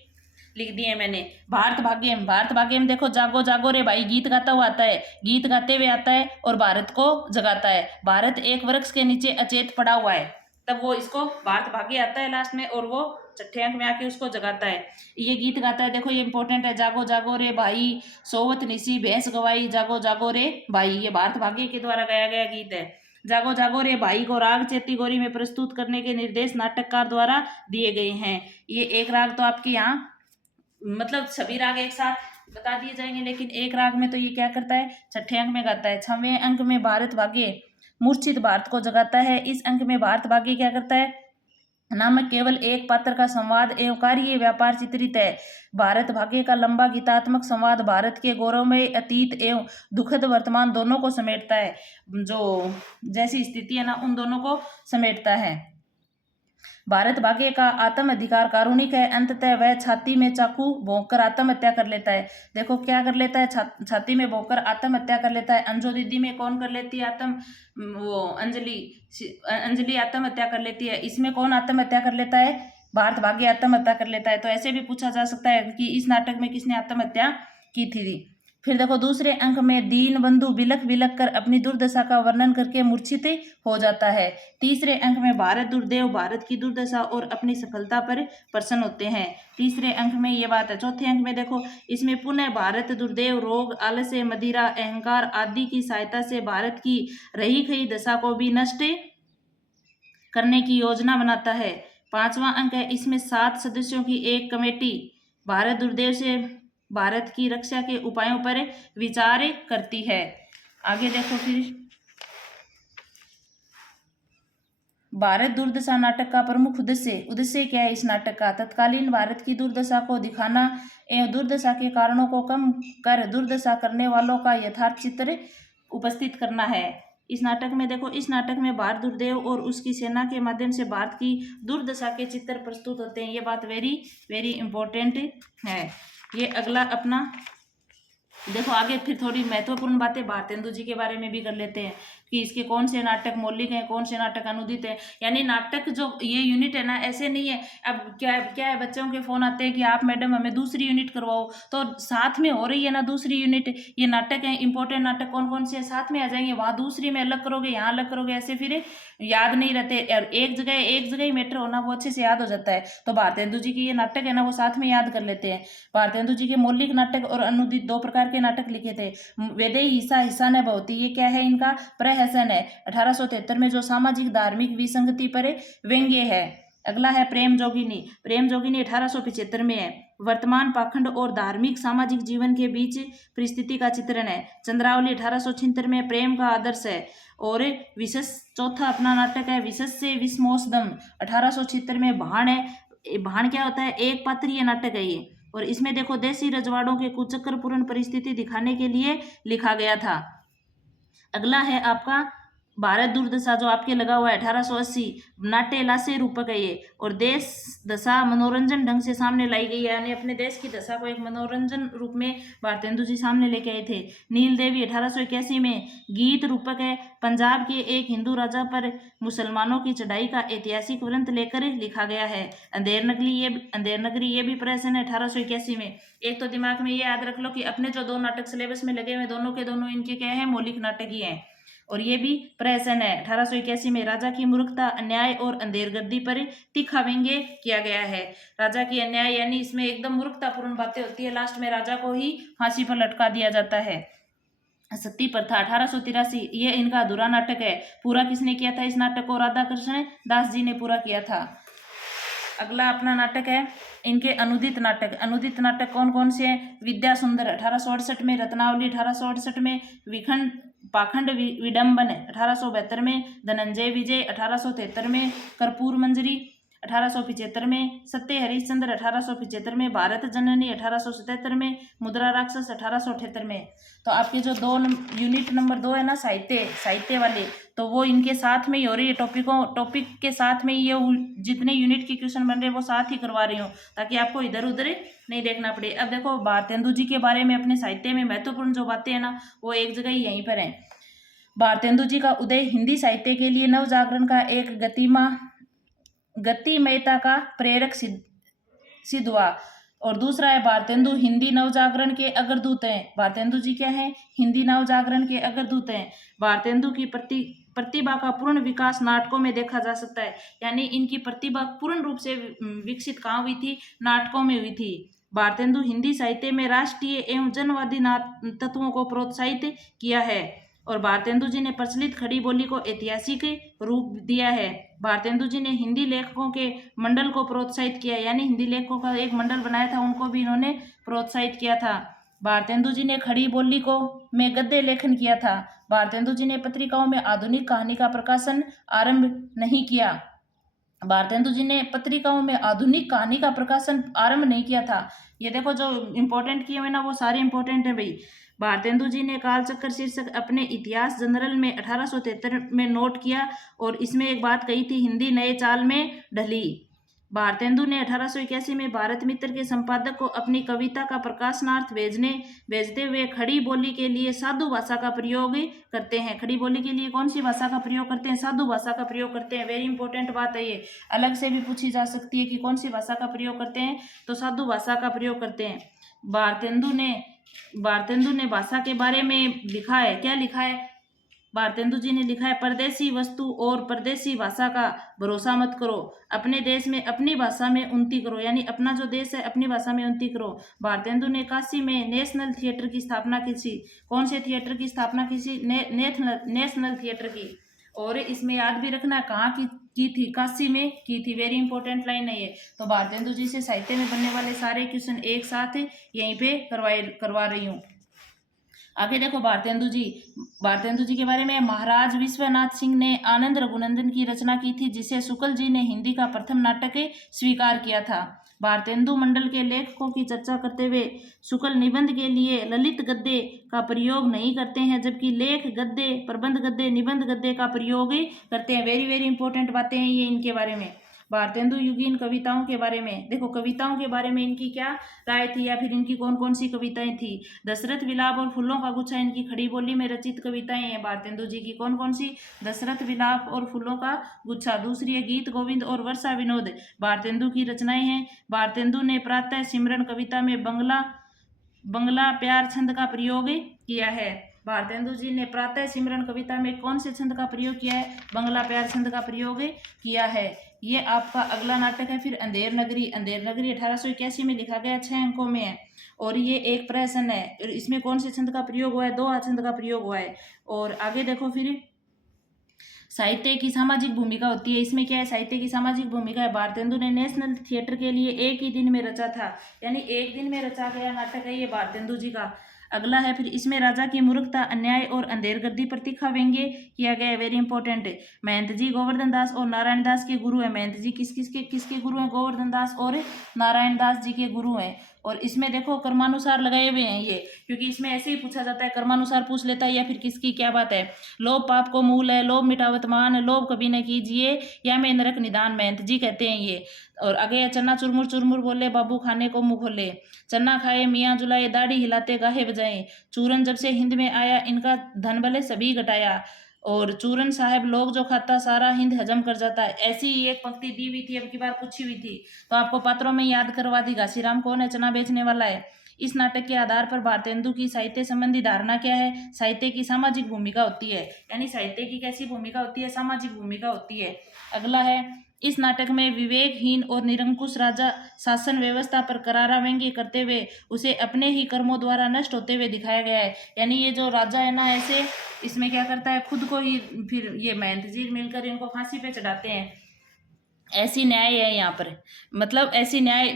लिख दिए मैंने। भारत भाग्य में देखो जागो जागो रे भाई गीत गाता हुआ आता है, गीत गाते हुए आता है और भारत को जगाता है। भारत एक वृक्ष के नीचे अचेत पड़ा हुआ है, तब वो इसको भारत भाग्य आता है लास्ट में और वो 6ठे अंक में आके उसको जगाता है, ये गीत गाता है। देखो ये इंपॉर्टेंट है, जागो जागो रे भाई सोवत निसी भैंस गवाई जागो जागो रे भाई, ये भारत भाग्य के द्वारा गाया गया गीत है। जागो जागो रे भाई को राग चेती गोरी में प्रस्तुत करने के निर्देश नाटककार द्वारा दिए गए हैं। ये एक राग तो आपके यहाँ मतलब सभी राग एक साथ बता दिए जाएंगे, लेकिन एक राग में तो ये क्या करता है, छठे अंक में गाता है। छठवें अंक में भारत भाग्य मूर्छित भारत को जगाता है। इस अंक में भारत भाग्य क्या करता है, नामक केवल एक पात्र का संवाद एवं कार्य व्यापार चित्रित है। भारत भाग्य का लंबा गीतात्मक संवाद भारत के गौरवमय अतीत एवं दुखद वर्तमान दोनों को समेटता है। जो जैसी स्थिति है ना, उन दोनों को समेटता है। भारत भाग्य का आत्म अधिकार कारुणिक है। अंततः वह छाती में चाकू भोंककर आत्महत्या कर लेता है। देखो क्या कर लेता है, छाती में भोंककर आत्महत्या कर लेता है। अंजो दीदी में कौन कर लेती है वो अंजलि आत्महत्या कर लेती है। इसमें कौन आत्महत्या कर लेता है, भारत भाग्य आत्महत्या कर लेता है। तो ऐसे भी पूछा जा सकता है कि इस नाटक में किसने आत्महत्या की थी। फिर देखो दूसरे अंक में दीन बंधु बिलख बिलख कर अपनी दुर्दशा का वर्णन करके मूर्छित हो जाता है। तीसरे अंक में भारत दुर्देव भारत की दुर्दशा और अपनी सफलता पर प्रसन्न होते हैं। तीसरे अंक में ये बात है। चौथे अंक में देखो, इसमें पुनः भारत दुर्देव रोग आलस्य मदिरा अहंकार आदि की सहायता से भारत की रही खई दशा को भी नष्ट करने की योजना बनाता है। पांचवा अंक है, इसमें 7 सदस्यों की एक कमेटी भारत दुर्देव से भारत की रक्षा के उपायों पर विचार करती है। आगे देखो फिर, भारत दुर्दशा नाटक का प्रमुख उद्देश्य क्या है इस नाटक का, तत्कालीन भारत की दुर्दशा को दिखाना एवं दुर्दशा के कारणों को कम कर दुर्दशा करने वालों का यथार्थ चित्र उपस्थित करना है। इस नाटक में देखो, इस नाटक में भारत दुर्देव और उसकी सेना के माध्यम से भारत की दुर्दशा के चित्र प्रस्तुत होते हैं। ये बात वेरी वेरी इंपॉर्टेंट है। ये अगला अपना देखो, आगे फिर थोड़ी महत्वपूर्ण बातें भारतेंदु जी के बारे में भी कर लेते हैं कि इसके कौन से नाटक मौलिक हैं, कौन से नाटक अनुदित हैं। यानी नाटक जो ये यूनिट है ना, ऐसे नहीं है। अब क्या है, बच्चों के फोन आते हैं कि आप मैडम हमें दूसरी यूनिट करवाओ, तो साथ में हो रही है ना दूसरी यूनिट। ये नाटक है, इंपॉर्टेंट नाटक कौन कौन से हैं साथ में आ जाएंगे। वहाँ दूसरी में अलग करोगे, यहाँ अलग करोगे, ऐसे फिर याद नहीं रहते। और एक जगह ही मैटर होना, वो अच्छे से याद हो जाता है। तो भारतेंदु जी के ये नाटक है ना, वो साथ में याद कर लेते हैं। भारतेंदु जी के मौलिक नाटक और अनुदित 2 प्रकार के नाटक लिखे थे। वेदेई हिस्सा न भवती, ये क्या है, इनका प्रहसन है। 1873 में जो सामाजिक धार्मिक विसंगति पर व्यंग्य है। अगला है प्रेम जोगिनी। प्रेम जोगिनी 1875 में है। वर्तमान पाखंड और धार्मिक सामाजिक जीवन के बीच परिस्थिति का चित्रण है। चंद्रावली 1876 में प्रेम का आदर्श है। और विशेष चौथा अपना नाटक है विशेष से विस्मोसदम 1876 में। भाण है। भाण क्या होता है, एक पात्रीय नाटक है ये। और इसमें देखो देसी रजवाड़ों के कुचक्करपूर्ण परिस्थिति दिखाने के लिए लिखा गया था। अगला है आपका भारत दुर्दशा, जो आपके लगा हुआ है 1880। नाट्य लासे रूपक है ये। और देश दशा मनोरंजन ढंग से सामने लाई गई है, यानी अपने देश की दशा को एक मनोरंजन रूप में भारतेंदु जी सामने लेके आए थे। नील देवी 1881 में गीत रूपक है। पंजाब के एक हिंदू राजा पर मुसलमानों की चढ़ाई का ऐतिहासिक वृंत लेकर लिखा गया है। अंधेर नगरी ये भी प्रहसन है 1881 में। एक तो दिमाग में ये याद रख लो कि अपने जो 2 नाटक सिलेबस में लगे हुए दोनों के दोनों इनके क्या है, मौलिक नाटक ही हैं। और ये भी प्रहसन है। 1881 में राजा की मूर्खता, अन्याय और अंधेरगर्दी पर तीखा व्यंग्य किया गया है। राजा की अन्याय यानी इसमें एकदम मूर्खतापूर्ण बातें होती है। लास्ट में राजा को ही फांसी पर लटका दिया जाता है। सती प्रथा 1883, ये इनका अधूरा नाटक है। पूरा किसने किया था इस नाटक को, राधा कृष्ण दास जी ने पूरा किया था। अगला अपना नाटक है इनके अनुदित नाटक। अनुदित नाटक कौन कौन से हैं, विद्या सुंदर 1868 में, रत्नावली 1868 में, विखंड पाखंड विडंबन 1872 में, धनंजय विजय 1873 में, कर्पूर मंजरी 1875 में, सत्य हरिश्चंद्र 1875 में, भारत जननी 1877 में, मुद्रा राक्षस 1878 में। तो आपके जो 2 यूनिट नंबर 2 है ना, साहित्य वाले, तो वो इनके साथ में ही हो रही है। टॉपिक के साथ में ये जितने यूनिट के क्वेश्चन बन रहे हैं वो साथ ही करवा रही हूँ, ताकि आपको इधर उधर नहीं देखना पड़े। अब देखो भारतेंदु जी के बारे में अपने साहित्य में महत्वपूर्ण जो बातें हैं ना, वो एक जगह ही यहीं पर है। भारतेंदु जी का उदय हिंदी साहित्य के लिए नवजागरण का एक गतिमयता का प्रेरक सिद्ध हुआ। और दूसरा है भारतेंदु हिंदी नवजागरण के अग्रदूत हैं। भारतेंदु जी क्या है, हिंदी नवजागरण के अग्रदूत हैं। भारतेंदु की प्रतिभा का पूर्ण विकास नाटकों में देखा जा सकता है। यानी इनकी प्रतिभा पूर्ण रूप से विकसित कहाँ हुई थी, नाटकों में हुई थी। भारतेंदु हिंदी साहित्य में राष्ट्रीय एवं जनवादी तत्वों को प्रोत्साहित किया है। और भारतेंदु जी ने प्रचलित खड़ी बोली को ऐतिहासिक रूप दिया है। भारतेंदु जी ने हिंदी लेखकों के मंडल को प्रोत्साहित किया, यानी हिंदी लेखकों का एक मंडल बनाया था, उनको भी इन्होंने प्रोत्साहित किया था। भारतेंदु जी ने खड़ी बोली को में गद्य लेखन किया था। भारतेंदु जी ने पत्रिकाओं में आधुनिक कहानी का प्रकाशन आरंभ नहीं किया। भारतेंदु जी ने पत्रिकाओं में आधुनिक कहानी का प्रकाशन आरंभ नहीं किया था। ये देखो जो इंपॉर्टेंट किए हुए ना वो सारे इंपॉर्टेंट है भाई। भारतेंदु जी ने कालचक्र शीर्षक अपने इतिहास जनरल में 1873 में नोट किया और इसमें एक बात कही थी, हिंदी नए चाल में ढली। भारतेंदु ने 1881 में भारत मित्र के संपादक को अपनी कविता का प्रकाशनार्थ भेजते हुए खड़ी बोली के लिए साधु भाषा का प्रयोग करते हैं। खड़ी बोली के लिए कौन सी भाषा का प्रयोग करते हैं? साधु भाषा का प्रयोग करते हैं। वेरी इंपॉर्टेंट बात है ये, अलग से भी पूछी जा सकती है कि कौन सी भाषा का प्रयोग करते हैं, तो साधु भाषा का प्रयोग करते हैं। भारतेंदु ने भाषा के बारे में लिखा है, क्या लिखा है? भारतेंदु जी ने लिखा है, परदेसी वस्तु और परदेसी भाषा का भरोसा मत करो, अपने देश में अपनी भाषा में उन्नति करो, यानी अपना जो देश है अपनी भाषा में उन्नति करो। भारतेंदु ने काशी में नेशनल थिएटर की स्थापना की थी। कौन से थिएटर की स्थापना की थी? नेशनल थिएटर की। और इसमें याद भी रखना कहाँ की थी? काशी में की थी। वेरी इंपॉर्टेंट लाइन है ये। तो भारतेंदु जी से साहित्य में बनने वाले सारे क्वेश्चन एक साथ यहीं पे करवा रही हूँ। आगे देखो भारतेंदु जी के बारे में, महाराज विश्वनाथ सिंह ने आनंद रघुनंदन की रचना की थी, जिसे शुक्ल जी ने हिंदी का प्रथम नाटक स्वीकार किया था। भारतेंदु मंडल के लेखकों की चर्चा करते हुए शुक्ल निबंध के लिए ललित गद्य का प्रयोग नहीं करते हैं, जबकि लेख गद्य, प्रबंध गद्य, निबंध गद्य का प्रयोग करते हैं। वेरी वेरी इंपॉर्टेंट बातें हैं ये इनके बारे में। भारतेंदु युगीन कविताओं के बारे में देखो, कविताओं के बारे में इनकी क्या राय थी या फिर इनकी कौन कौन सी कविताएं थी? दशरथ विलाप और फूलों का गुच्छा इनकी खड़ी बोली में रचित कविताएं हैं भारतेंदु जी की। कौन कौन सी? दशरथ विलाप और फूलों का गुच्छा। दूसरी है गीत गोविंद और वर्षा विनोद, भारतेंदु की रचनाएं हैं। भारतेंदु ने प्रातः सिमरन कविता में बंगला प्यार छंद का प्रयोग किया है। भारतेंदु जी ने प्रातः सिमरन कविता में कौन से छंद का प्रयोग किया है? बंगला प्यार छंद का प्रयोग किया है। ये आपका अगला नाटक है फिर अंधेर नगरी। 1881 में लिखा गया, 6 अंकों में है और ये एक प्रहसन है। और इसमें कौन से छंद का प्रयोग हुआ है? 2 छंद का प्रयोग हुआ है। और आगे देखो फिर साहित्य की सामाजिक भूमिका होती है। इसमें क्या है? साहित्य की सामाजिक भूमिका है। भारतेंदु ने नेशनल थिएटर के लिए एक ही दिन में रचा था, यानी एक दिन में रचा गया नाटक है ये भारतेंदु जी का। अगला है फिर इसमें राजा की मूर्खता, अन्याय और अंधेरगर्दी पर तीखा व्यंग्य किया गया है। वेरी इंपॉर्टेंट है। महंत जी गोवर्धन दास और नारायण दास के गुरु हैं। महंत जी किसके गुरु हैं? गोवर्धन दास और नारायण दास जी के गुरु हैं। और इसमें देखो कर्मानुसार लगाए हुए हैं ये, क्योंकि इसमें ऐसे ही पूछा जाता है, कर्मानुसार पूछ लेता है या फिर किसकी क्या बात है। लोभ पाप को मूल है, लोभ मिटावत मान, लोभ कभी न कीजिए, या में नरक निदान, महंत जी कहते हैं ये। और आगे चन्ना चुरमुर चुरमुर बोले, बाबू खाने को मुंह खोले, चन्ना खाए मियाँ जुलाए, दाढ़ी हिलाते गाहे बजाए, चूरन जब से हिंद में आया, इनका धन भले सभी घटाया, और चूरन साहब लोग जो खाता सारा हिंद हजम कर जाता है। ऐसी ही एक पंक्ति दी हुई थी, अब की बार पूछी हुई थी, तो आपको पात्रों में याद करवा दी। घासीराम कौन है? चना बेचने वाला है। इस नाटक के आधार पर भारतेंदु की साहित्य संबंधी धारणा क्या है? साहित्य की सामाजिक भूमिका होती है, यानी साहित्य की कैसी भूमिका होती है? सामाजिक भूमिका होती है। अगला है, इस नाटक में विवेकहीन और निरंकुश राजा शासन व्यवस्था पर करारा व्यंग्य करते हुए उसे अपने ही कर्मों द्वारा नष्ट होते हुए दिखाया गया है। यानी ये जो राजा है ना, ऐसे इसमें क्या करता है, खुद को ही फिर ये महंत जी मिलकर इनको फांसी पे चढ़ाते हैं। ऐसी न्याय है यहाँ पर, मतलब ऐसी न्याय,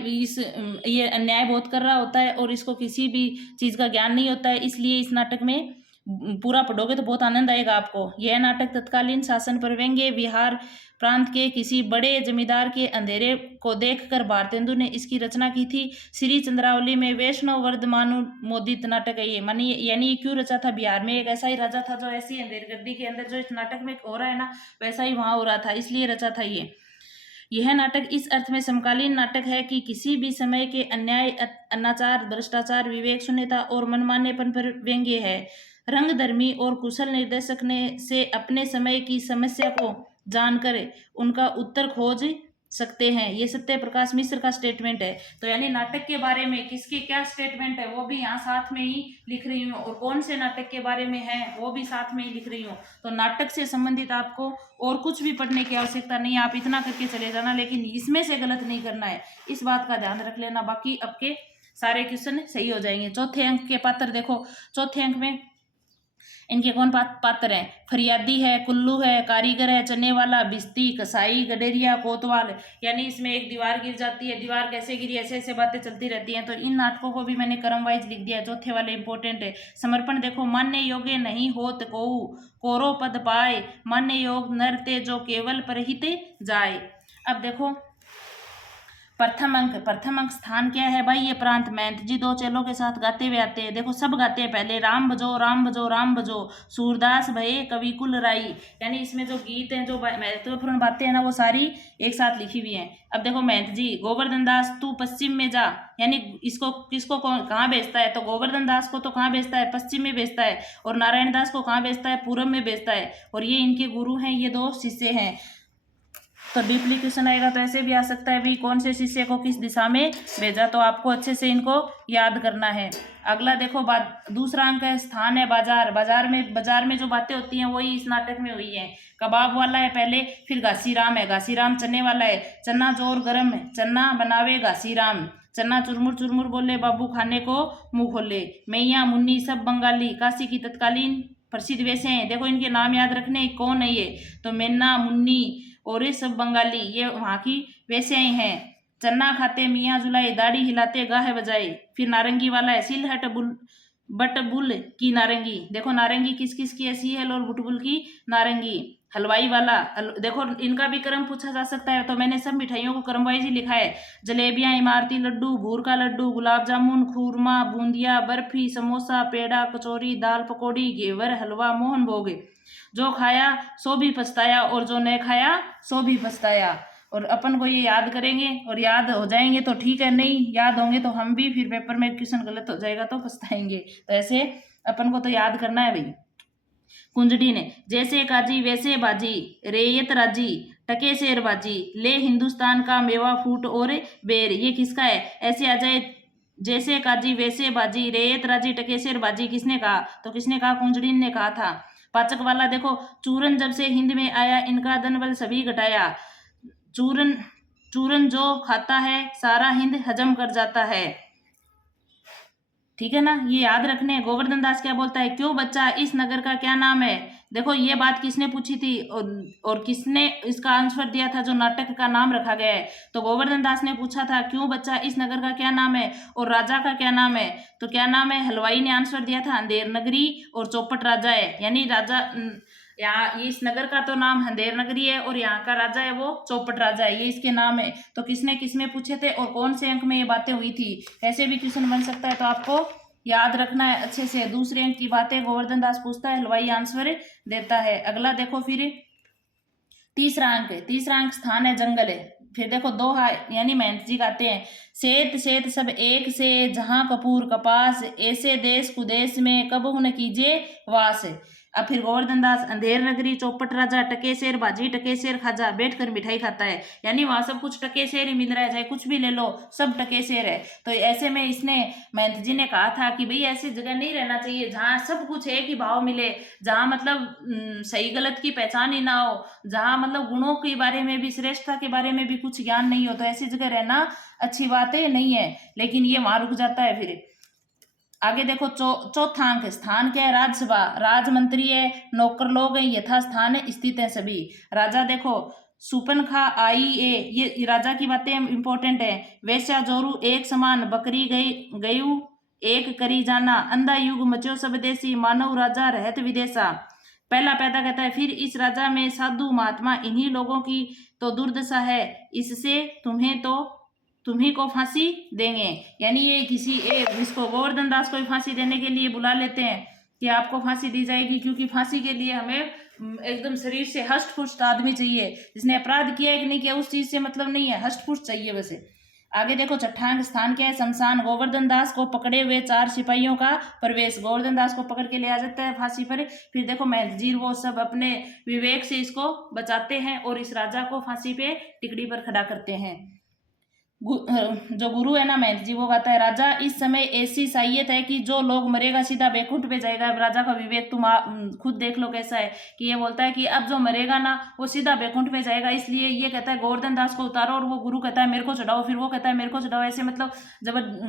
ये अन्याय बहुत कर रहा होता है और इसको किसी भी चीज़ का ज्ञान नहीं होता है। इसलिए इस नाटक में पूरा पढ़ोगे तो बहुत आनंद आएगा आपको। यह नाटक तत्कालीन शासन पर व्यंग्य बिहार प्रांत के किसी बड़े जमींदार के अंधेरे को देखकर भारतेंदु ने इसकी रचना की थी। श्री चंद्रावली में वैष्णव वर्धमानुमोदित नाटक है ये। मानी यानी ये क्यों रचा था? बिहार में एक ऐसा ही राजा था जो ऐसी अंधेरगर्दी के अंदर जो इस नाटक में हो रहा है ना, वैसा ही वहाँ हो रहा था, इसलिए रचा था ये। यह नाटक इस अर्थ में समकालीन नाटक है कि किसी भी समय के अन्याय, अनाचार, भ्रष्टाचार, विवेक शून्यता और मनमानेपन पर व्यंग्य है। रंगधर्मी और कुशल निर्देशक ने से अपने समय की समस्या को जानकर उनका उत्तर खोज सकते हैं। ये सत्य प्रकाश मिश्र का स्टेटमेंट है। तो यानी नाटक के बारे में किसकी क्या स्टेटमेंट है वो भी यहाँ साथ में ही लिख रही हूँ, और कौन से नाटक के बारे में है वो भी साथ में ही लिख रही हूँ। तो नाटक से संबंधित आपको और कुछ भी पढ़ने की आवश्यकता नहीं है, आप इतना करके चले जाना, लेकिन इसमें से गलत नहीं करना है, इस बात का ध्यान रख लेना। बाकी आपके सारे क्वेश्चन सही हो जाएंगे। चौथे अंक के पात्र देखो, चौथे अंक में इनके कौन पात्र हैं? फरियादी है, कुल्लू है, कारीगर है, चने वाला, बिस्ती, कसाई, गडेरिया, कोतवाल। यानी इसमें एक दीवार गिर जाती है, दीवार कैसे गिरी, ऐसे ऐसे बातें चलती रहती हैं। तो इन नाटकों को भी मैंने क्रम वाइज लिख दिया है। चौथे वाले इंपॉर्टेंट है। समर्पण देखो, मान्य योग्य नहीं होत कोऊ, कोरो पद पाए, मान्य योग नर ते जो केवल परहित जाए। अब देखो प्रथम अंक स्थान क्या है भाई? ये प्रांत। महंत जी दो चेलों के साथ गाते हुए आते हैं। देखो सब गाते हैं पहले, राम भजो राम भजो राम भजो, सूरदास भये कवि कुल राई। यानी इसमें जो गीत हैं, जो महत्वपूर्ण बातें हैं ना, वो सारी एक साथ लिखी हुई हैं। अब देखो महंत जी, गोवर्धन दास तू पश्चिम में जा, यानी इसको किसको कहाँ भेजता है? तो गोवर्धन दास को तो कहाँ भेजता है? पश्चिम में भेजता है। और नारायण दास को कहाँ भेजता है? पूरब में भेजता है। और ये इनके गुरु हैं, ये दो शिष्य हैं। तो डीपली क्वेश्चन आएगा तो ऐसे भी आ सकता है भी कौन से शिष्य को किस दिशा में भेजा। तो आपको अच्छे से इनको याद करना है। अगला देखो दूसरा अंक है स्थान है बाजार। बाजार में जो बातें होती हैं वही इस नाटक में हुई हैं। कबाब वाला है पहले, फिर घासीराम है, घासीराम चने वाला है, चना जोर गरम है, चना बनावे घासीराम, चना चुरमुर चुरमुर बोले बाबू खाने को मुंह खोले, मैया मुन्नी सब बंगाली, काशी की तत्कालीन प्रसिद्ध वैसे हैं। देखो इनके नाम याद रखने, कौन है ये? तो मैना मुन्नी और ये सब बंगाली, ये वहाँ की वैसे ही हैं। चन्ना खाते मियाँ जुलाई, दाढ़ी हिलाते गाहे बजाए। फिर नारंगी वाला है, सिलहट बटबुल की नारंगी। देखो नारंगी किस किस की ऐसी है? और बुटबुल की नारंगी। हलवाई वाला देखो इनका भी क्रम पूछा जा सकता है। तो मैंने सब मिठाइयों को क्रम वाइज ही लिखा है। जलेबियां, इमारती लड्डू, भूर का लड्डू, गुलाब जामुन, खूरमा, बूंदिया, बर्फी, समोसा, पेड़ा, कचौरी, दाल पकौड़ी, घेवर, हलवा, मोहन भोग। जो खाया सो भी पछताया और जो न खाया सो भी पछताया। और अपन को ये याद करेंगे और याद हो जाएंगे तो ठीक है, नहीं याद होंगे तो हम भी फिर पेपर में क्वेश्चन गलत हो जाएगा तो पछताएंगे। तो ऐसे अपन को तो याद करना है भाई। कुंजड़ी ने, जैसे काजी वैसे बाजी, रेयत राजी, टके शेर बाजी, ले हिंदुस्तान का मेवा फूट और बेर। ये किसका है? ऐसे आ जाए, जैसे काजी वैसे बाजी, रेयत राजी, टके शेर बाजी। किसने कहा? तो किसने कहा? कुंजड़ी ने कहा था। पाचक वाला देखो, चूरन जब से हिंद में आया, इनका धन बल सभी घटाया। चूरन चूरन जो खाता है सारा हिंद हजम कर जाता है। ठीक है ना, ये याद रखने। गोवर्धन दास क्या बोलता है? क्यों बच्चा, इस नगर का क्या नाम है? देखो ये बात किसने पूछी थी और किसने इसका आंसर दिया था जो नाटक का नाम रखा गया है? तो गोवर्धन दास ने पूछा था क्यों बच्चा, इस नगर का क्या नाम है? और राजा का क्या नाम है? तो क्या नाम है? हलवाई ने आंसर दिया था अंधेर नगरी और चौपट राजा है। यानी राजा यहाँ इस नगर का तो नाम अंधेर नगरी है और यहाँ का राजा है वो चौपट राजा है, ये इसके नाम है। तो किसने किसमें पूछे थे और कौन से अंक में ये बातें हुई थी? ऐसे भी क्वेश्चन बन सकता है, तो आपको याद रखना है अच्छे से। दूसरे अंक की बातें गोवर्धन दास पूछता है, हलवाई आंसर देता है। अगला देखो फिर तीसरा अंक स्थान है जंगल है। फिर देखो दोहा, यानी महंत जी गाते हैं, सेत सेत सब एक से, जहां कपूर कपास, ऐसे देश कुदेश में कब हुन कीजिए वास। अब फिर गोवर्धन दास, अंधेर नगरी चौपट राजा, टके शेर बाजी, टके शेर खाजा, बैठ कर मिठाई खाता है। यानी वहां सब कुछ टके शेर ही मिल रहा है, चाहे कुछ भी ले लो सब टके शेर है। तो ऐसे में इसने महंत जी ने कहा था कि भाई ऐसी जगह नहीं रहना चाहिए जहाँ सब कुछ एक ही भाव मिले, जहाँ मतलब सही गलत की पहचान ही ना हो, जहाँ मतलब गुणों के बारे में भी, श्रेष्ठता के बारे में भी कुछ ज्ञान नहीं हो। तो ऐसी जगह रहना अच्छी बात है नहीं है, लेकिन ये वहां रुक जाता है। फिर आगे देखो चौथा अंक स्थान क्या है? राज्यसभा, राजमंत्री है, नौकर लोग हैं, यथास्थान स्थित है सभी। राजा देखो, सुपनखा आई ए, ये राजा की बातें इंपॉर्टेंट है। वैश्या जोरू एक समान, बकरी गयू एक करी जाना, अंधा युग मचो सब देसी, मानव राजा रहत विदेशा। पहला पैदा कहता है, फिर इस राजा में साधु महात्मा इन्हीं लोगों की तो दुर्दशा है, इससे तुम्ही को फांसी देंगे। यानी ये किसी इसको गोवर्धन दास को फांसी देने के लिए बुला लेते हैं कि आपको फांसी दी जाएगी, क्योंकि फांसी के लिए हमें एकदम शरीर से हष्ट पुष्ट आदमी चाहिए, जिसने अपराध किया है कि नहीं किया उस चीज से मतलब नहीं है, हष्ट पुष्ट चाहिए वैसे। आगे देखो छठा स्थान क्या है? शमशान। गोवर्धन दास को पकड़े हुए 4 सिपाहियों का प्रवेश। गोवर्धन दास को पकड़ के ले आ जाता है फांसी पर। फिर देखो महंत वो सब अपने विवेक से इसको बचाते हैं और इस राजा को फांसी पे टिकड़ी पर खड़ा करते हैं। जो गुरु है ना महंत जी, वो कहता है, राजा इस समय ऐसी साइयत है कि जो लोग मरेगा सीधा बैकुंठ पे जाएगा। अब राजा का विवेक तुम खुद देख लो कैसा है कि ये बोलता है कि अब जो मरेगा ना वो सीधा बैकुंठ पे जाएगा, इसलिए ये कहता है गोवर्धन दास को उतारो, और वो गुरु कहता है मेरे को चढ़ाओ, फिर वो कहता है मेरे को चढ़ाओ, ऐसे मतलब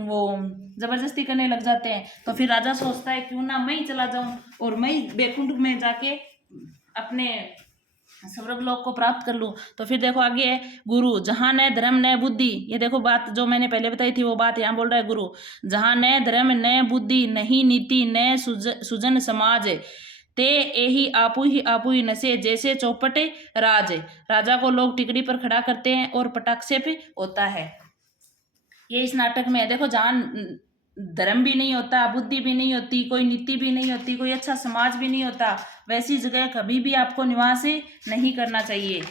वो जबरदस्ती करने लग जाते हैं। तो फिर राजा सोचता है क्यों ना मैं ही चला जाऊं और मैं ही बैकुंठ में जाके अपने स्वर्ग लोक को प्राप्त कर लूं। तो फिर देखो आगे है, गुरु जहां न धर्म न बुद्धि, ये देखो बात जो मैंने पहले बताई थी वो बात यहाँ बोल रहा है गुरु, जहां न धर्म न बुद्धि नहीं नीति न सुजन समाज, ते यही आपू ही नशे जैसे चौपटे राज। राजा को लोग टिकड़ी पर खड़ा करते हैं और पटाक्षे पे होता है। ये इस नाटक में है। देखो जहां धर्म भी नहीं होता, बुद्धि भी नहीं होती, कोई नीति भी नहीं होती, कोई अच्छा समाज भी नहीं होता, वैसी जगह कभी भी आपको निवास नहीं करना चाहिए।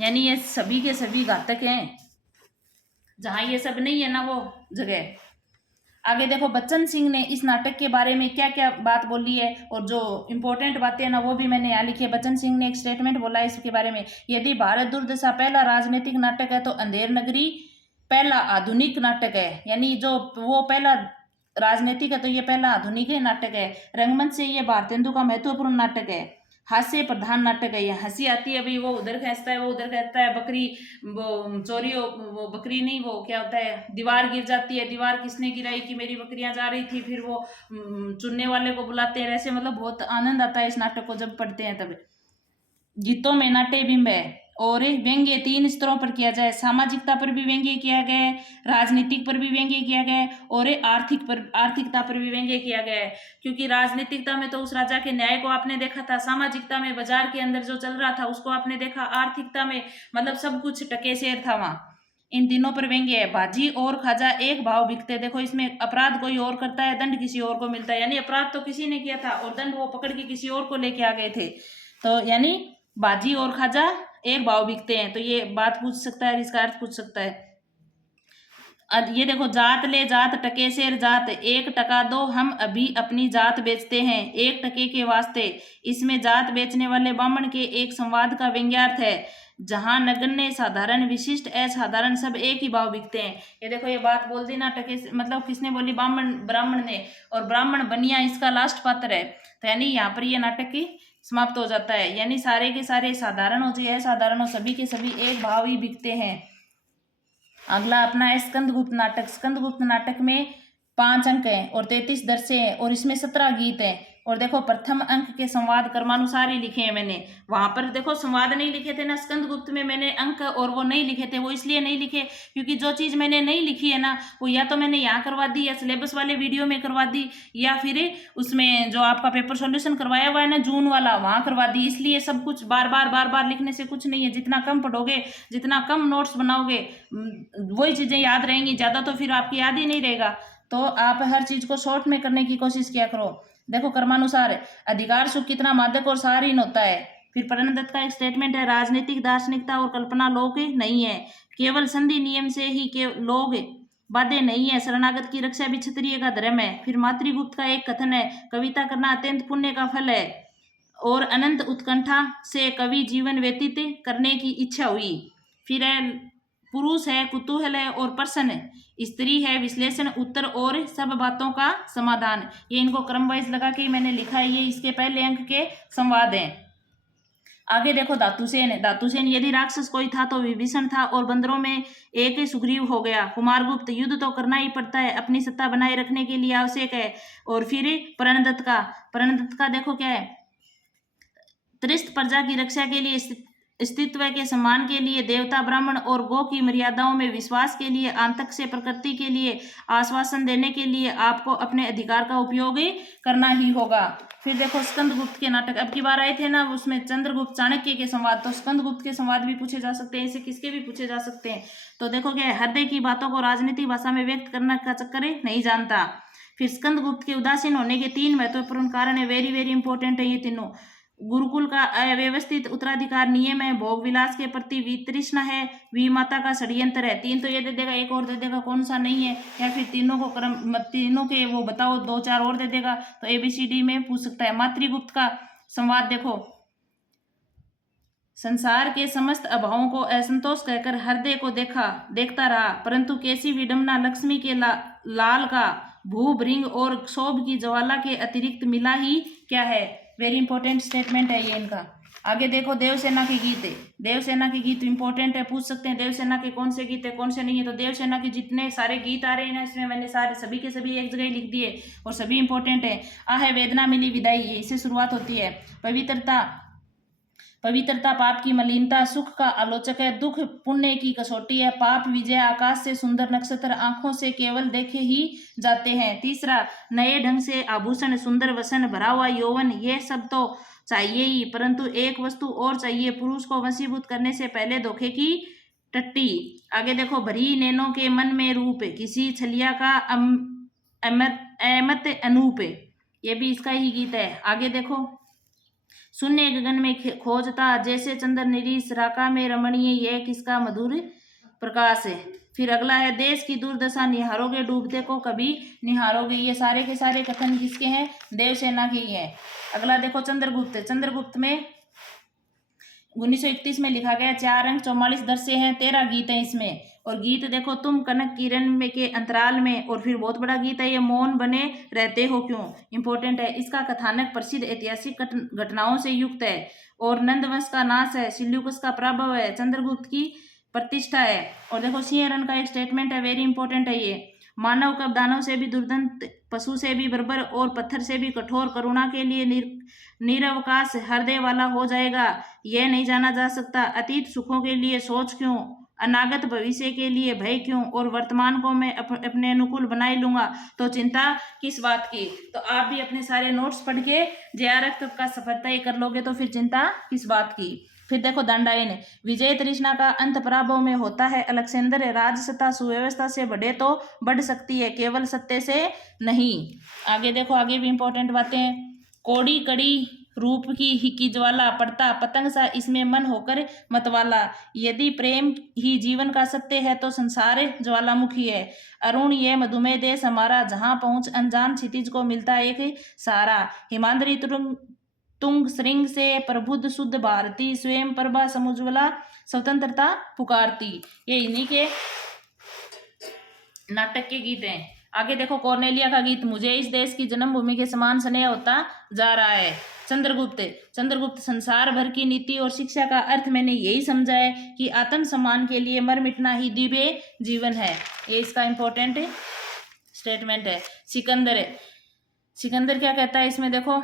यानी ये सभी के सभी घातक हैं। जहां ये सब नहीं है ना वो जगह। आगे देखो बच्चन सिंह ने इस नाटक के बारे में क्या क्या बात बोली है, और जो इम्पोर्टेंट बातें हैं ना वो भी मैंने यहाँ लिखी है। बच्चन सिंह ने एक स्टेटमेंट बोला है इसके बारे में, यदि भारत दुर्दशा पहला राजनीतिक नाटक है तो अंधेर नगरी पहला आधुनिक नाटक है। यानी जो वो पहला राजनीतिक है तो ये पहला आधुनिक नाटक है। रंगमंच से ये भारतेंदु का महत्वपूर्ण नाटक है। हास्य प्रधान नाटक है। ये हंसी आती है भाई, वो उधर खींचता है वो उधर खींचता है, बकरी वो चोरी वो बकरी नहीं वो क्या होता है, दीवार गिर जाती है, दीवार किसने गिराई कि मेरी बकरियां जा रही थी, फिर वो चुनने वाले को बुलाते हैं। ऐसे मतलब बहुत आनंद आता है इस नाटक को जब पढ़ते हैं तब। गीतों में नाट्य बिंब है और व्यंग्य 3 स्तरों पर किया जाए, सामाजिकता पर भी व्यंग्य किया गया है, राजनीतिक पर भी व्यंग्य किया गया है, और आर्थिकता पर भी व्यंग्य किया गया है। क्योंकि राजनीतिकता में तो उस राजा के न्याय को आपने देखा था, सामाजिकता में बाजार के अंदर जो चल रहा था उसको आपने देखा, आर्थिकता में मतलब सब कुछ टके शेर था वहां। इन तीनों पर व्यंग्य है। बाजी और खाजा एक भाव बिकते। देखो इसमें अपराध कोई और करता है, दंड किसी और को मिलता है। यानी अपराध तो किसी ने किया था और दंड वो पकड़ के किसी और को लेके आ गए थे। तो यानी बाजी और खाजा एक भाव बिकते हैं। तो ये बात पूछ सकता है, इसका अर्थ पूछ सकता है। ये देखो, जात ले जात टके शेर जात, 1 टका दो हम अभी अपनी जात बेचते हैं 1 टके के वास्ते। इसमें जात बेचने वाले ब्राह्मण के एक संवाद का व्यंग्यार्थ है। जहां नगण्य साधारण विशिष्ट असाधारण सब एक ही भाव बिकते हैं। ये देखो ये बात बोल दी ना टके, मतलब किसने बोली, ब्राह्मण ने, और ब्राह्मण बनिया इसका लास्ट पात्र है। तो यानी यहाँ पर ये नाटक की समाप्त हो जाता है। यानी सारे के सारे साधारण हो चाहे असाधारण हो, सभी के सभी एक भाव ही बिकते हैं। अगला अपना है स्कंदगुप्त नाटक। स्कंदगुप्त नाटक में 5 अंक हैं और 33 दृश्य हैं और इसमें 17 गीत हैं। और देखो प्रथम अंक के संवाद कर्मानुसार ही लिखे हैं मैंने। वहां पर देखो संवाद नहीं लिखे थे ना स्कंदगुप्त में, मैंने अंक और वो नहीं लिखे थे। वो इसलिए नहीं लिखे क्योंकि जो चीज मैंने नहीं लिखी है ना वो या तो मैंने यहाँ करवा दी, या सिलेबस वाले वीडियो में करवा दी, या फिर उसमें जो आपका पेपर सॉल्यूशन करवाया हुआ है ना जून वाला, वहां करवा दी। इसलिए सब कुछ बार बार लिखने से कुछ नहीं है। जितना कम पढ़ोगे, जितना कम नोट्स बनाओगे, वही चीजें याद रहेंगी। ज्यादा तो फिर आपकी याद ही नहीं रहेगा। तो आप हर चीज को शॉर्ट में करने की कोशिश किया करो। देखो कर्मानुसार अधिकार सुख कितना मादक और सारहीन होता है। फिर प्रणदत्त का एक स्टेटमेंट है, राजनीतिक दार्शनिकता और कल्पना लोग नहीं है, केवल संधि नियम से ही के लोग बाध्य नहीं है। शरणागत की रक्षा भी क्षत्रिय का धर्म है। फिर मातृगुप्त का एक कथन है, कविता करना अत्यंत पुण्य का फल है और अनंत उत्कंठा से कवि जीवन व्यतीत करने की इच्छा हुई। फिर है पुरुष है कुतूहल है और प्रश्न है, स्त्री है विश्लेषण उत्तर और सब बातों का समाधान। ये इनको क्रम वाइज लगा के मैंने लिखा है। ये इसके पहले अंक के संवाद हैं। आगे देखो धातुसेन। धातुसेन यदि राक्षस कोई था तो विभीषण था और बंदरों में एक सुग्रीव हो गया। कुमारगुप्त युद्ध तो करना ही पड़ता है, अपनी सत्ता बनाए रखने के लिए आवश्यक है। और फिर प्रणदत्त का देखो क्या है, त्रिस्त प्रजा की रक्षा के लिए, अस्तित्व के सम्मान के लिए, देवता ब्राह्मण और गो की मर्यादाओं में विश्वास के लिए, आंतक से प्रकृति के लिए आश्वासन देने के लिए आपको अपने अधिकार का उपयोग करना ही होगा। फिर देखो स्कंदगुप्त के नाटक, अब की बार आए थे ना उसमें चंद्रगुप्त चाणक्य के संवाद, तो स्कंदगुप्त के संवाद भी पूछे जा सकते हैं, ऐसे किसके भी पूछे जा सकते हैं। तो देखो क्या है, हृदय की बातों को राजनीतिक भाषा में व्यक्त करने का चक्कर नहीं जानता। फिर स्कंदगुप्त के उदासीन होने के 3 महत्वपूर्ण कारण है, वेरी वेरी इंपॉर्टेंट है ये तीनों। गुरुकुल का अव्यवस्थित उत्तराधिकार नियम है, भोग विलास के प्रति वितृष्णा है, विमाता का षड्यंत्र है। 3 तो ये दे देगा, एक और दे देगा कौन सा नहीं है, या फिर तीनों को क्रम तीनों के वो बताओ, 2-4 और दे देगा। तो ABCD में पूछ सकता है। मातृगुप्त का संवाद देखो, संसार के समस्त अभावों को असंतोष कहकर हृदय को देखता रहा, परंतु कैसी विडंबना, लक्ष्मी के लाल का भू भृंग और क्षोभ की ज्वाला के अतिरिक्त मिला ही क्या है। वेरी इंपॉर्टेंट स्टेटमेंट है ये इनका। आगे देखो, देवसेना के गीत है। देवसेना के गीत इंपॉर्टेंट है, पूछ सकते हैं देवसेना के कौन से गीत है कौन से नहीं है। तो देवसेना के जितने सारे गीत आ रहे हैं ना, इसमें मैंने सारे सभी के सभी एक जगह ही लिख दिए और सभी इंपॉर्टेंट है। आहे वेदना मिली विदाई, है इससे शुरुआत होती है। पवित्रता पाप की मलिनता, सुख का आलोचक है, दुख पुण्य की कसौटी है, पाप विजय, आकाश से सुंदर नक्षत्र आंखों से केवल देखे ही जाते हैं। तीसरा, नए ढंग से आभूषण, सुंदर वसन, भरा हुआ यौवन, ये सब तो चाहिए ही, परंतु एक वस्तु और चाहिए, पुरुष को वशीभूत करने से पहले धोखे की टट्टी। आगे देखो, भरी नैनों के मन में रूप, किसी छलिया का अमत अनूप, ये भी इसका ही गीत है। आगे देखो, शून्य गगन में खोजता, जैसे चंद्र निरीश, राका में रमणीय, यह किसका मधुर प्रकाश है। फिर अगला है, देश की दुर्दशा निहारोगे, डूबते को कभी निहारोगे। ये सारे के सारे कथन किसके हैं, देवसेना के ही हैं। अगला देखो, चंद्रगुप्त। चंद्रगुप्त में 1931 में लिखा गया, 4 अंक 44 दृश्य हैं, 13 गीत हैं इसमें। और गीत देखो, तुम कनक किरण में के अंतराल में, और फिर बहुत बड़ा गीत है ये, मौन बने रहते हो क्यों, इंपॉर्टेंट है। इसका कथानक प्रसिद्ध ऐतिहासिक घटनाओं से युक्त है। और नंदवंश का नाश है, सिल्यूकस का प्रभाव है, चंद्रगुप्त की प्रतिष्ठा है। और देखो, सिंहरण का एक स्टेटमेंट है, वेरी इंपॉर्टेंट है ये, मानव कब दानव से भी दुर्दंत, पशु से भी बर्बर और पत्थर से भी कठोर, करुणा के लिए निरवकाश हृदय वाला हो जाएगा, यह नहीं जाना जा सकता। अतीत सुखों के लिए सोच क्यों, अनागत भविष्य के लिए भय क्यों, और वर्तमान को मैं अपने अनुकूल बनाए लूंगा, तो चिंता किस बात की। तो आप भी अपने सारे नोट्स पढ़ के JRF का सफर तय कर लोगे, तो फिर चिंता किस बात की। फिर देखो, दंडायन, विजय तृष्णा का अंत पराभव में होता है। अलेक्जेंडर, राजसत्ता सुव्यवस्था से बढ़े तो बढ़ सकती है, केवल सत्य से नहीं। आगे देखो, आगे भी इंपॉर्टेंट बातें, कोड़ी कड़ी रूप की ज्वाला, पड़ता पतंग सा इसमें मन होकर मतवाला, यदि प्रेम ही जीवन का सत्य है तो संसार ज्वालामुखी है। अरुण ये मधुमेह देश हमारा, जहाँ पहुँच अनजान क्षितिज को मिलता एक सारा। हिमाद्री तुंग श्रृंग से प्रबुद्ध शुद्ध भारती, स्वयं प्रभा समुज्वला स्वतंत्रता पुकारती। ये इन्हीं के नाटक के गीत हैं। आगे देखो, कॉर्नेलिया का गीत, मुझे इस देश की जन्मभूमि के समान स्नेह होता जा रहा है। चंद्रगुप्त, संसार भर की नीति और शिक्षा का अर्थ मैंने यही समझा है कि आत्म सम्मान के लिए मर मिटना ही दिव्य जीवन है, ये इसका इंपॉर्टेंट स्टेटमेंट है। सिकंदर क्या कहता है इसमें देखो,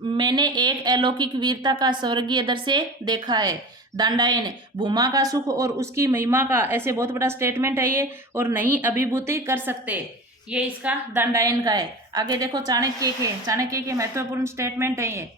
मैंने एक अलौकिक वीरता का स्वर्गीय दृश्य देखा है। दंडायन, भूमा का सुख और उसकी महिमा का, ऐसे बहुत बड़ा स्टेटमेंट है ये, और नहीं अभिभूति कर सकते, ये इसका दंडायन का है। आगे देखो, चाणक्य के महत्वपूर्ण स्टेटमेंट है ये,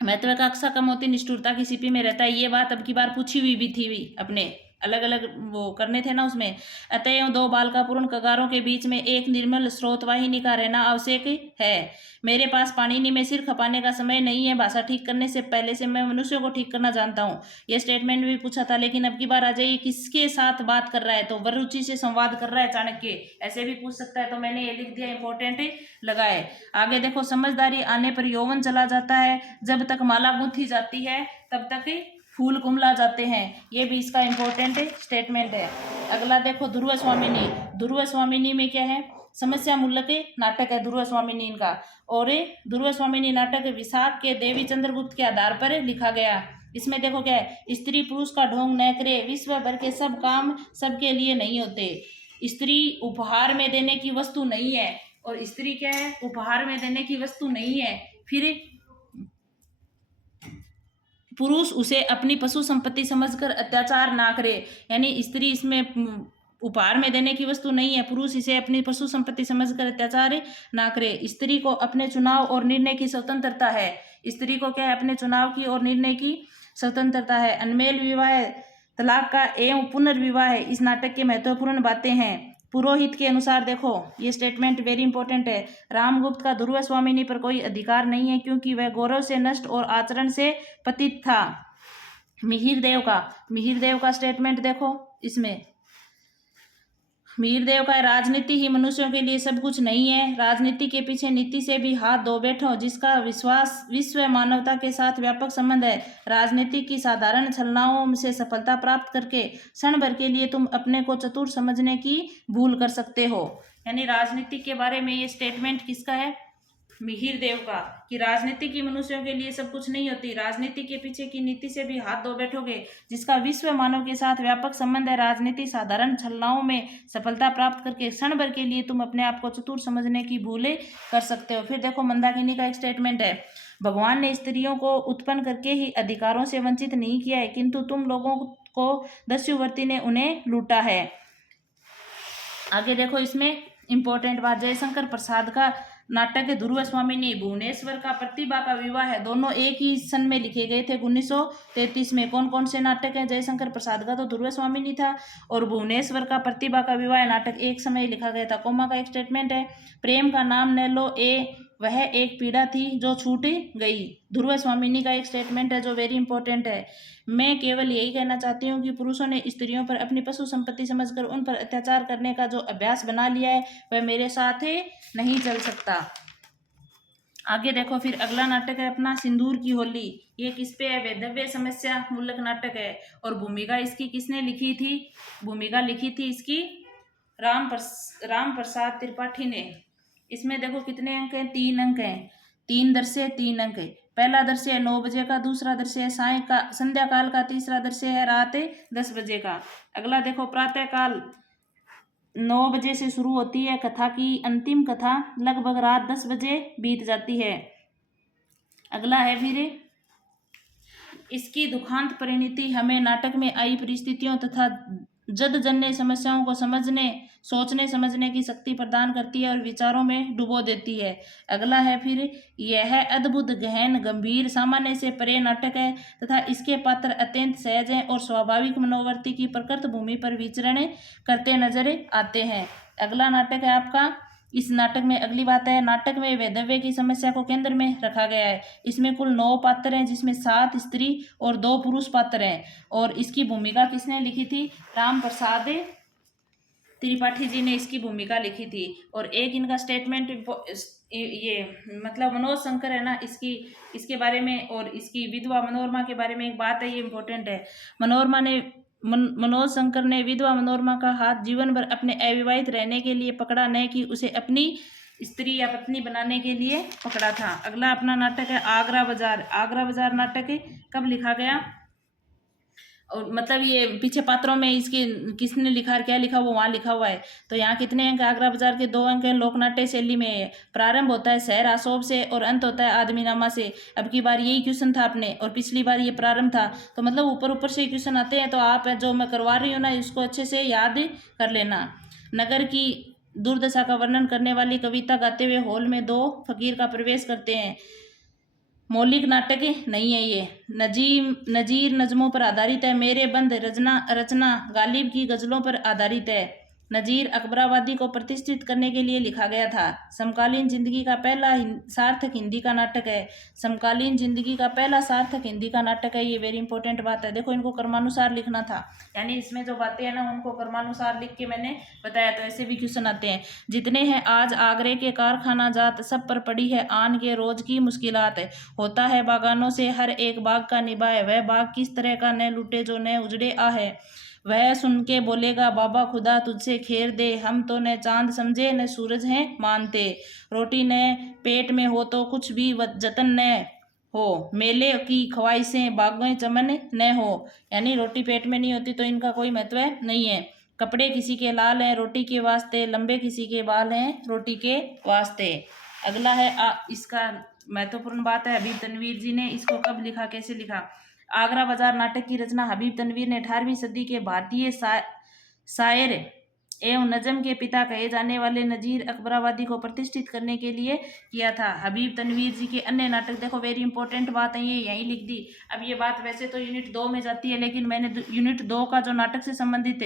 महत्वाकांक्षा कम होती निष्ठुरता की सीपी में रहता है। ये बात अब की बार पूछी हुई भी थी, अपने अलग अलग वो करने थे ना उसमें। अतएव 2 बालकापूर्ण कगारों के बीच में एक निर्मल स्रोत वाहिनी का रहना आवश्यक है। मेरे पास पाणिनि में सिर खपाने का समय नहीं है, भाषा ठीक करने से पहले से मैं मनुष्यों को ठीक करना जानता हूँ। ये स्टेटमेंट भी पूछा था, लेकिन अब की बार आ जाइए, किसके साथ बात कर रहा है, तो वररुचि से संवाद कर रहा है चाणक्य, ऐसे भी पूछ सकता है, तो मैंने ये लिख दिया, इंपॉर्टेंट लगा है। आगे देखो, समझदारी आने पर यौवन चला जाता है, जब तक माला गूंथी जाती है तब तक फूल कुमला जाते हैं, ये भी इसका इंपॉर्टेंट स्टेटमेंट है। अगला देखो, ध्रुव स्वामिनी में क्या है, समस्या मूलक नाटक है ध्रुव स्वामिनी इनका। और ध्रुव स्वामिनी नाटक विशाख के देवी चंद्रगुप्त के आधार पर लिखा गया। इसमें देखो क्या है, स्त्री पुरुष का ढोंग न करे, विश्व भर के सब काम सबके लिए नहीं होते, स्त्री उपहार में देने की वस्तु नहीं है, और स्त्री क्या है, उपहार में देने की वस्तु नहीं है। फिर पुरुष उसे अपनी पशु संपत्ति समझकर अत्याचार ना करे, यानी स्त्री इसमें उपहार में देने की वस्तु नहीं है, पुरुष इसे अपनी पशु संपत्ति समझकर अत्याचार ना करे। स्त्री को अपने चुनाव और निर्णय की स्वतंत्रता है, स्त्री को क्या है, अपने चुनाव की और निर्णय की स्वतंत्रता है। अनमेल विवाह, तलाक का एवं पुनर्विवाह है, इस नाटक की महत्वपूर्ण बातें हैं। पुरोहित के अनुसार देखो, ये स्टेटमेंट वेरी इंपॉर्टेंट है, रामगुप्त का ध्रुव स्वामिनी पर कोई अधिकार नहीं है, क्योंकि वह गौरव से नष्ट और आचरण से पतित था। मिहिर देव का स्टेटमेंट देखो, इसमें मीर देव का राजनीति ही मनुष्यों के लिए सब कुछ नहीं है, राजनीति के पीछे नीति से भी हाथ धो बैठो, जिसका विश्वास विश्व मानवता के साथ व्यापक संबंध है। राजनीति की साधारण छलनाओं से सफलता प्राप्त करके क्षण भर के लिए तुम अपने को चतुर समझने की भूल कर सकते हो। यानी राजनीति के बारे में ये स्टेटमेंट किसका है? मिहिर देव का, कि राजनीति की मनुष्यों के लिए सब कुछ नहीं होती, राजनीति के पीछे की नीति से भी हाथ धो बैठोगे, जिसका विश्व मानव के साथ व्यापक संबंध है। राजनीति साधारण छलनाओं में सफलता प्राप्त करके क्षण भर के लिए तुम अपने आप को चतुर समझने की भूले कर सकते हो। फिर देखो मंदाकिनी का एक स्टेटमेंट है, भगवान ने स्त्रियों को उत्पन्न करके ही अधिकारों से वंचित नहीं किया है, किंतु तुम लोगों को दस्युवर्ती ने उन्हें लूटा है। आगे देखो, इसमें इंपॉर्टेंट बात, जयशंकर प्रसाद का नाटक है ध्रुव स्वामिनी, भुवनेश्वर का प्रतिभा का विवाह है, दोनों एक ही सन में लिखे गए थे 1933 में। कौन कौन से नाटक हैं? जयशंकर प्रसाद का तो ध्रुव स्वामिनी था, और भुवनेश्वर का प्रतिभा का विवाह नाटक एक समय लिखा गया था। कोमा का एक स्टेटमेंट है, प्रेम का नाम न लो वह एक पीड़ा थी जो छूट गई। ध्रुव स्वामिनी का एक स्टेटमेंट है जो वेरी इंपॉर्टेंट है, मैं केवल यही कहना चाहती हूँ कि पुरुषों ने स्त्रियों पर अपनी पशु संपत्ति समझकर उन पर अत्याचार करने का जो अभ्यास बना लिया है वह मेरे साथ नहीं चल सकता। आगे देखो, फिर अगला नाटक है अपना सिंदूर की होली। ये किस पे है? वैधव्य समस्या मूलक नाटक है, और भूमिका इसकी किसने लिखी थी? भूमिका लिखी थी इसकी राम प्रसाद त्रिपाठी ने। इसमें देखो कितने अंक हैं? 3 अंक हैं, 3 दृश्य 3 अंक है। पहला दृश्य है 9 बजे का, दूसरा दृश्य है संध्या काल का, तीसरा दृश्य है रात 10 बजे का। अगला देखो, प्रातः काल 9 बजे से शुरू होती है कथा की अंतिम कथा, लगभग रात 10 बजे बीत जाती है। अगला है फिर इसकी दुखांत परिणति हमें नाटक में आई परिस्थितियों तथा जन्य समस्याओं को सोचने समझने की शक्ति प्रदान करती है और विचारों में डुबो देती है। अगला है फिर यह अद्भुत गहन गंभीर सामान्य से परे नाटक है तथा इसके पात्र अत्यंत सहज हैं और स्वाभाविक मनोवृत्ति की प्रकृत भूमि पर विचरण करते नजर आते हैं। अगला नाटक है आपका, इस नाटक में अगली बात है, नाटक में वैधव्य की समस्या को केंद्र में रखा गया है। इसमें कुल 9 पात्र हैं, जिसमें 7 स्त्री और 2 पुरुष पात्र हैं, और इसकी भूमिका किसने लिखी थी? राम प्रसाद त्रिपाठी जी ने इसकी भूमिका लिखी थी। और एक इनका स्टेटमेंट ये मतलब मनोज शंकर है ना, इसके बारे में और इसकी विधवा मनोरमा के बारे में एक बात है, ये इंपॉर्टेंट है। मनोज शंकर ने विधवा मनोरमा का हाथ जीवन भर अपने अविवाहित रहने के लिए पकड़ा, न कि उसे अपनी स्त्री या पत्नी बनाने के लिए पकड़ा था। अगला अपना नाटक है आगरा बाजार। आगरा बाजार नाटक कब लिखा गया? और मतलब ये पीछे पात्रों में इसके किसने लिखा, क्या लिखा वो वहाँ लिखा हुआ है। तो यहाँ कितने अंक? आगरा बाजार के 2 अंक हैं, लोकनाट्य शैली में है। प्रारंभ होता है शहर आसोब से और अंत होता है आदमीनामा से। अब की बार यही क्वेश्चन था अपने, और पिछली बार ये प्रारंभ था, तो मतलब ऊपर से क्वेश्चन आते हैं, तो आप जो मैं करवा रही हूँ ना इसको अच्छे से याद कर लेना। नगर की दुर्दशा का वर्णन करने वाली कविता गाते हुए हॉल में 2 फकीर का प्रवेश करते हैं। मौलिक नाटक नहीं है ये, नजीर नज़मों पर आधारित है। मेरे बंद रचना गालिब की गज़लों पर आधारित है। नजीर अकबराबादी को प्रतिष्ठित करने के लिए लिखा गया था। समकालीन जिंदगी का पहला सार्थक हिंदी का नाटक है। समकालीन जिंदगी का पहला सार्थक हिंदी का नाटक है। ये वेरी इंपॉर्टेंट बात है। देखो इनको क्रमानुसार लिखना था, यानी इसमें जो बातें हैं ना उनको क्रमानुसार लिख के मैंने बताया, तो ऐसे भी क्वेश्चन आते हैं। जितने हैं आज आगरे के कारखाना जात, सब पर पड़ी है आन के रोज की मुश्किलात। होता है बागानों से हर एक बाग का निभाए, वह बाग किस तरह का न लूटे जो न उजड़े आ है। वह सुन के बोलेगा बाबा खुदा तुझसे खैर दे, हम तो न चांद समझे न सूरज हैं मानते। रोटी न पेट में हो तो कुछ भी जतन न हो, मेले की ख्वाहिशें बागों चमन न हो। यानी रोटी पेट में नहीं होती तो इनका कोई महत्व नहीं है। कपड़े किसी के लाल हैं रोटी के वास्ते, लंबे किसी के बाल हैं रोटी के वास्ते। अगला है इसका महत्वपूर्ण बात है, हबीब तनवीर जी ने इसको कब लिखा, कैसे लिखा। आगरा बाजार नाटक की रचना हबीब तनवीर ने 18वीं सदी के भारतीय शायर एवं नजम के पिता कहे जाने वाले नजीर अकबराबादी को प्रतिष्ठित करने के लिए किया था। हबीब तनवीर जी के अन्य नाटक देखो, वेरी इंपॉर्टेंट बात है, ये यहीं लिख दी। अब ये बात वैसे तो यूनिट 2 में जाती है, लेकिन मैंने यूनिट 2 का जो नाटक से संबंधित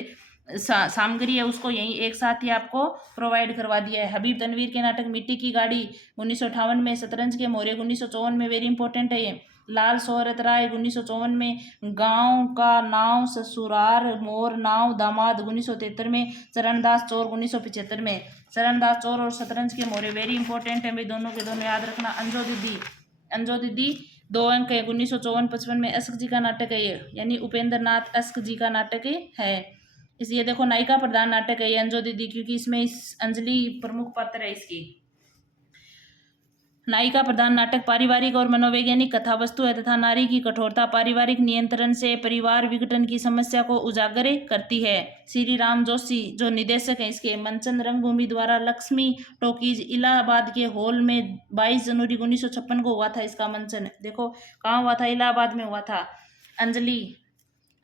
सामग्री है उसको यहीं एक साथ ही आपको प्रोवाइड करवा दिया है। हबीब तनवीर के नाटक मिट्टी की गाड़ी 1958 में, शतरंज के मोहरे 1954 में, वेरी इंपॉर्टेंट है ये। लाल शोहरत राय 1954 में, गांव का नाव ससुरार मोर नाव दामाद 1973 में, चरणदास चौर 1975 में। चरणदास चौर और शतरंज के मोहरे वेरी इंपॉर्टेंट है भाई, दोनों के दोनों याद रखना। अंजो दीदी 2 अंक है 1954-55 में। अश्क जी का नाटक है ये, यानी उपेंद्र नाथ अश्क जी का नाटक है। इसलिए देखो नायिका प्रधान नाटक है ये अंजो दीदी, क्योंकि इसमें इस अंजलि प्रमुख पात्र है इसकी। नायिका प्रधान नाटक पारिवारिक और मनोवैज्ञानिक कथा वस्तु है तथा नारी की कठोरता, पारिवारिक नियंत्रण से परिवार विघटन की समस्या को उजागर करती है। श्री राम जोशी जो निर्देशक हैं इसके, मंचन रंगभूमि द्वारा लक्ष्मी टॉकीज इलाहाबाद के हॉल में 22 जनवरी 1956 को हुआ था इसका मंचन। देखो कहाँ हुआ था, इलाहाबाद में हुआ था। अंजलि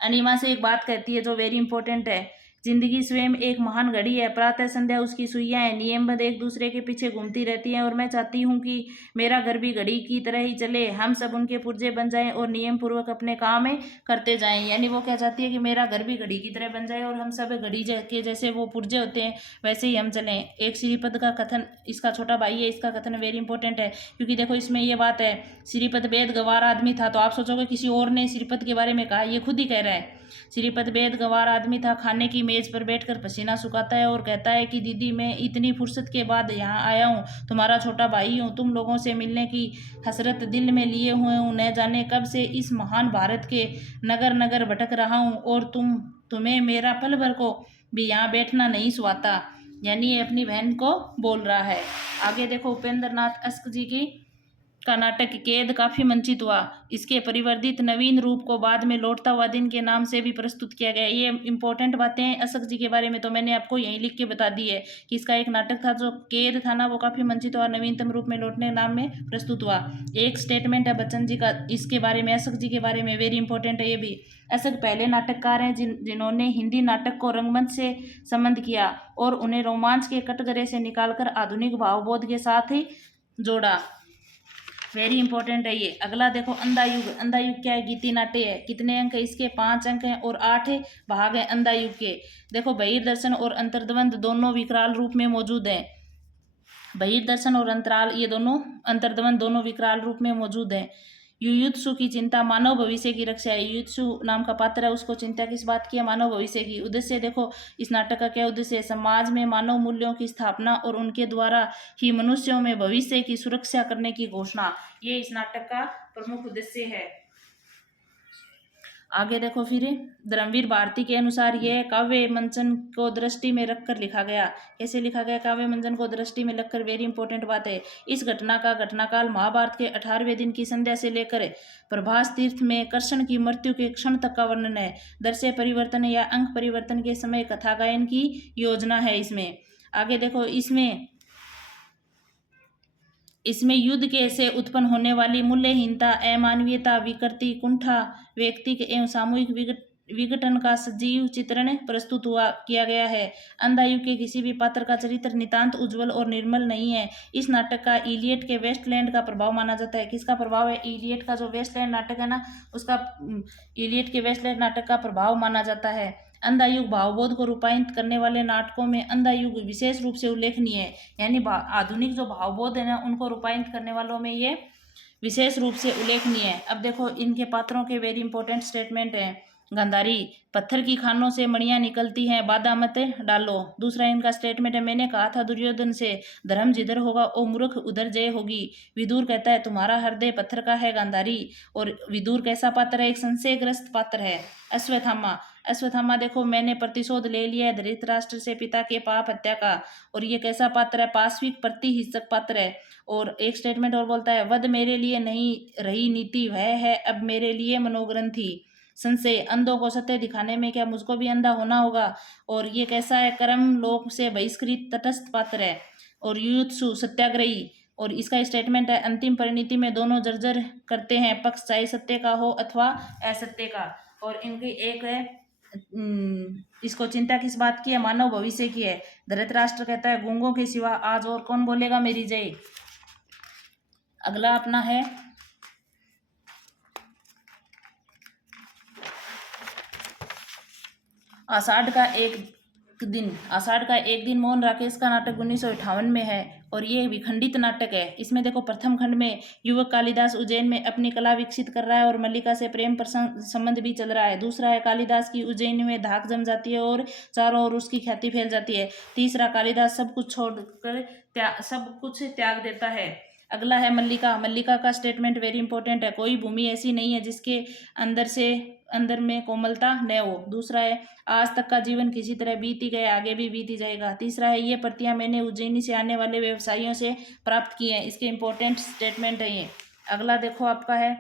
अनिमा से एक बात कहती है जो वेरी इंपॉर्टेंट है, जिंदगी स्वयं एक महान घड़ी है, प्रातः संध्या उसकी सुइयां हैं, नियमबद्ध एक दूसरे के पीछे घूमती रहती हैं, और मैं चाहती हूँ कि मेरा घर भी घड़ी की तरह ही चले, हम सब उनके पुर्जे बन जाएं और नियम पूर्वक अपने काम करते जाएं। यानी वो क्या चाहती है कि मेरा घर भी घड़ी की तरह बन जाए और हम सब घड़ी के जैसे वो पुर्जे होते हैं वैसे ही हम चलें। एक श्रीपद का कथन, इसका छोटा भाई है, इसका कथन वेरी इंपॉर्टेंट है, क्योंकि देखो इसमें ये बात है, श्रीपद बेद गवार आदमी था, तो आप सोचोगे किसी और ने श्रीपद के बारे में कहा, ये खुद ही कह रहा है। श्रीपद बेद गवार आदमी था, खाने की मेज पर बैठकर पसीना सुखाता है और कहता है कि दीदी मैं इतनी फुर्सत के बाद यहाँ आया हूँ, तुम्हारा छोटा भाई हूँ, तुम लोगों से मिलने की हसरत दिल में लिए हुए हूँ, न जाने कब से इस महान भारत के नगर नगर भटक रहा हूँ, और तुम्हें मेरा पल भर को भी यहाँ बैठना नहीं सुहाता। यानी ये अपनी बहन को बोल रहा है। आगे देखो उपेंद्र नाथ अश्क जी की का नाटक कैद काफी मंचित हुआ, इसके परिवर्तित नवीन रूप को बाद में लौटता हुआ दिन के नाम से भी प्रस्तुत किया गया। ये इंपॉर्टेंट बातें हैं अशक जी के बारे में, तो मैंने आपको यहीं लिख के बता दी है कि इसका एक नाटक था जो कैद था ना, वो काफी मंचित हुआ, नवीनतम रूप में लौटने नाम में प्रस्तुत हुआ। एक स्टेटमेंट है बच्चन जी का इसके बारे में, अशक जी के बारे में, वेरी इंपॉर्टेंट है ये भी। अशक पहले नाटककार हैं जिन्होंने हिंदी नाटक को रंगमंच से संबंध किया और उन्हें रोमांच के कटघरे से निकालकर आधुनिक भावबोध के साथ ही जोड़ा। वेरी इंपॉर्टेंट है ये। अगला देखो अंधा युग। अंधा युग क्या है, गीति नाट्य है। कितने अंक है इसके, 5 अंक हैं और 8 भाग हैं अंधा युग के। देखो बहिर्दर्शन और अंतर्द्वंद दोनों विकराल रूप में मौजूद हैं। बहिर्दर्शन और अंतराल ये दोनों, अंतर्द्वंद दोनों विकराल रूप में मौजूद हैं। युयुत्सु की चिंता मानव भविष्य की रक्षा है। युयुत्सु नाम का पात्र है, उसको चिंता किस बात की है, मानव भविष्य की। उद्देश्य देखो इस नाटक का क्या उद्देश्य है, समाज में मानव मूल्यों की स्थापना और उनके द्वारा ही मनुष्यों में भविष्य की सुरक्षा करने की घोषणा, ये इस नाटक का प्रमुख उद्देश्य है। आगे देखो फिर धर्मवीर भारती के अनुसार यह काव्य मंचन को दृष्टि में रखकर लिखा गया। कैसे लिखा गया, काव्य मंचन को दृष्टि में रखकर, वेरी इंपॉर्टेंट बात है। इस घटना का घटनाकाल महाभारत के 18वें दिन की संध्या से लेकर प्रभास तीर्थ में कृष्ण की मृत्यु के क्षण तक का वर्णन है। दृश्य परिवर्तन या अंक परिवर्तन के समय कथा गायन की योजना है इसमें। आगे देखो इसमें युद्ध के से उत्पन्न होने वाली मूल्यहीनता, अमानवीयता, विकृति, कुंठा, व्यक्तिक एवं सामूहिक विघटन का सजीव चित्रण प्रस्तुत किया गया है। अंधा युग के किसी भी पात्र का चरित्र नितांत उज्जवल और निर्मल नहीं है। इस नाटक का इलियट के वेस्टलैंड का प्रभाव माना जाता है। किसका प्रभाव है, इलियट का जो वेस्टलैंड नाटक है ना, उसका इलियट के वेस्टलैंड नाटक का प्रभाव माना जाता है। अंधा युग भावबोध को रूपांतरित करने वाले नाटकों में अंधा युग विशेष रूप से उल्लेखनीय है। यानी आधुनिक जो भावबोध है ना, उनको रूपांतरित करने वालों में ये विशेष रूप से उल्लेखनीय है। अब देखो इनके पात्रों के वेरी इंपॉर्टेंट स्टेटमेंट हैं। गांधारी, पत्थर की खानों से मणियां निकलती हैं, बाधा मत डालो। दूसरा इनका स्टेटमेंट है, मैंने कहा था दुर्योधन से, धर्म जिधर होगा ओ मूर्ख उधर जय होगी। विदुर कहता है तुम्हारा हृदय पत्थर का है गांधारी। और विदुर कैसा पात्र है, एक संशयग्रस्त पात्र है। अश्वत्थामा देखो, मैंने प्रतिशोध ले लिया है धृतराष्ट्र से पिता के पाप हत्या का। और ये कैसा पात्र है, पाश्विक प्रतिहिंसक पात्र है। और एक स्टेटमेंट और बोलता है, वध मेरे लिए नहीं रही नीति, वह है अब मेरे लिए मनोग्रंथि। संशय, अंधों को सत्य दिखाने में क्या मुझको भी अंधा होना होगा। और ये कैसा है, कर्म लोक से बहिष्कृत तटस्थ पात्र है। और युयुत्सु, सत्याग्रही। और इसका स्टेटमेंट है, अंतिम परिणति में दोनों जर्जर करते हैं पक्ष, चाहे सत्य का हो अथवा असत्य का। और इनकी एक है, इसको चिंता किस बात की है, मानव भविष्य की है। धृतराष्ट्र कहता है गूंगों के सिवा आज और कौन बोलेगा मेरी जय। अगला अपना है आषाढ़ का एक दिन, आषाढ़ का एक दिन मौन राकेश का नाटक 1958 में है और ये विखंडित नाटक है। इसमें देखो प्रथम खंड में युवक कालिदास उज्जैन में अपनी कला विकसित कर रहा है और मल्लिका से प्रेम प्रसंग संबंध भी चल रहा है। दूसरा है कालिदास की उज्जैन में धाक जम जाती है और चारों ओर उसकी ख्याति फैल जाती है। तीसरा कालिदास सब कुछ छोड़कर सब कुछ त्याग देता है। अगला है मल्लिका। मल्लिका का स्टेटमेंट वेरी इंपॉर्टेंट है। कोई भूमि ऐसी नहीं है जिसके अंदर में कोमलता न हो। दूसरा है आज तक का जीवन किसी तरह बीत ही गया, आगे भी बीत ही जाएगा। तीसरा है ये प्रतियां मैंने उज्जैनी से आने वाले व्यवसायियों से प्राप्त की हैं। इसके इंपॉर्टेंट स्टेटमेंट है ये। अगला देखो आपका है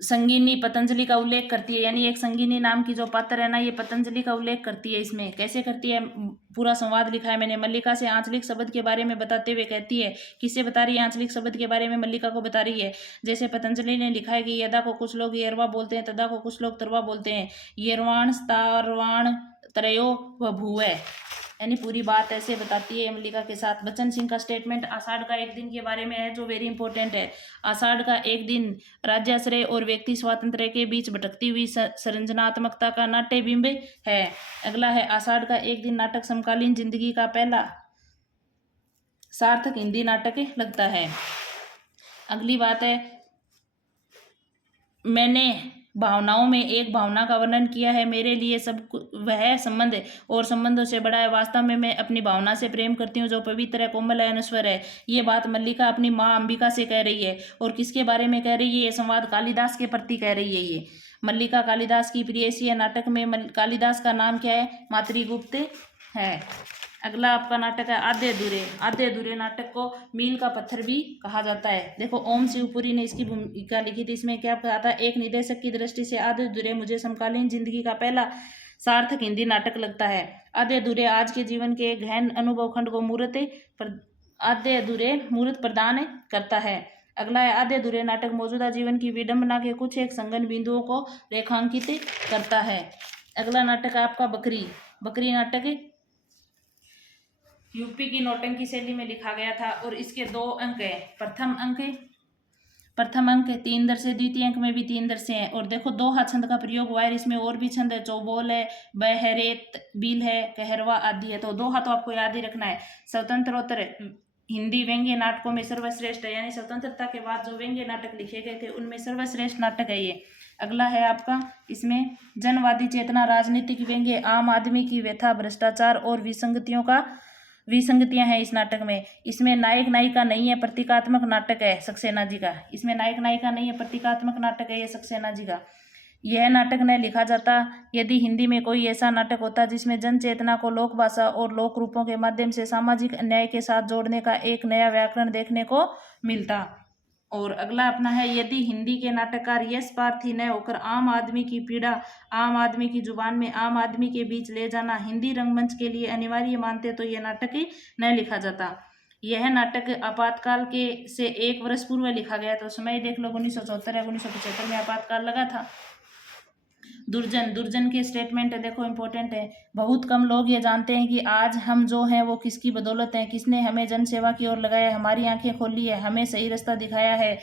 संगीनी पतंजलि का उल्लेख करती है, यानी एक संगीनी नाम की जो पात्र है ना, ये पतंजलि का उल्लेख करती है। इसमें कैसे करती है, पूरा संवाद लिखा है मैंने। मल्लिका से आंचलिक शब्द के बारे में बताते हुए कहती है, किससे बता रही है आंचलिक शब्द के बारे में, मल्लिका को बता रही है। जैसे पतंजलि ने लिखा है कि यदा को कुछ लोग येरवा बोलते हैं, तदा को कुछ लोग तरवा बोलते हैं। येरवाण स्तारवाण त्रयो बभूव, यानी पूरी बात ऐसे बताती है मल्लिका के साथ। बच्चन सिंह का स्टेटमेंट आषाढ़ का एक दिन के बारे में है जो वेरी इंपॉर्टेंट है। आषाढ़ का एक दिन राज्याश्रय और व्यक्ति स्वातंत्र्य के बीच भटकती हुई संरचनात्मकता का नाट्य बिंब है। अगला है आषाढ़ का एक दिन नाटक समकालीन जिंदगी का पहला सार्थक हिंदी नाटक लगता है। अगली बात है मैंने भावनाओं में एक भावना का वर्णन किया है। मेरे लिए सब वह संबंध है और संबंधों से बड़ा है। वास्तव में मैं अपनी भावना से प्रेम करती हूँ जो पवित्र है, कोमल है, अनश्वर है। ये बात मल्लिका अपनी माँ अंबिका से कह रही है। और किसके बारे में कह रही है, ये संवाद कालिदास के प्रति कह रही है। ये मल्लिका कालिदास की प्रेयसी है। नाटक में कालिदास का नाम क्या है, मातृगुप्त है। अगला आपका नाटक है आधे अधूरे। आधे अधूरे नाटक को मील का पत्थर भी कहा जाता है। देखो ओम शिवपुरी ने इसकी भूमिका लिखी थी। इसमें क्या कहा था, एक निदेशक की दृष्टि से आधे अधूरे मुझे समकालीन जिंदगी का पहला सार्थक हिंदी नाटक लगता है। आधे अधूरे आज के जीवन के गहन अनुभव खंड को आधे अधूरे मूर्त प्रदान करता है। अगला है आधे अधूरे नाटक मौजूदा जीवन की विडंबना के कुछ एक संगन बिंदुओं को रेखांकित करता है। अगला नाटक है आपका बकरी। बकरी नाटक यूपी की नौटंकी शैली में लिखा गया था और इसके 2 अंक है। प्रथम अंक 3 दर से, द्वितीय अंक में भी 3 दर से हैं। और देखो दोहा छंद का प्रयोग हुआ है। इसमें और भी छंद है, चौबोल है, बहरेत बिल है, कहरवा आदि है। तो दोहा तो आपको याद ही रखना है। स्वतंत्रोत्तर हिंदी व्यंग्य नाटकों में सर्वश्रेष्ठ है, यानी स्वतंत्रता के बाद जो व्यंग्य नाटक लिखे गए थे उनमें सर्वश्रेष्ठ नाटक है ये। अगला है आपका इसमें जनवादी चेतना, राजनीतिक व्यंग्य, आम आदमी की व्यथा, भ्रष्टाचार और विसंगतियां हैं इस नाटक में। इसमें नायक नायिका नहीं है, प्रतीकात्मक नाटक है सक्सेना जी का। इसमें नायक नायिका नहीं है, प्रतीकात्मक नाटक है ये सक्सेना जी का। यह नाटक न लिखा जाता यदि हिंदी में कोई ऐसा नाटक होता जिसमें जन चेतना को लोक भाषा और लोक रूपों के माध्यम से सामाजिक अन्याय के साथ जोड़ने का एक नया व्याकरण देखने को मिलता। और अगला अपना है यदि हिंदी के नाटककार यश पार्थी न होकर आम आदमी की पीड़ा आम आदमी की जुबान में आम आदमी के बीच ले जाना हिंदी रंगमंच के लिए अनिवार्य मानते तो यह नाटक ही न लिखा जाता। यह नाटक आपातकाल के से 1 वर्ष पूर्व लिखा गया। तो समय देख लो 1974 या 1975 में आपातकाल लगा था। दुर्जन के स्टेटमेंट है, देखो इंपॉर्टेंट है। बहुत कम लोग ये जानते हैं कि आज हम जो हैं वो किसकी बदौलत हैं। किसने हमें जन सेवा की ओर लगाया, हमारी आंखें खोली है, हमें सही रास्ता दिखाया है।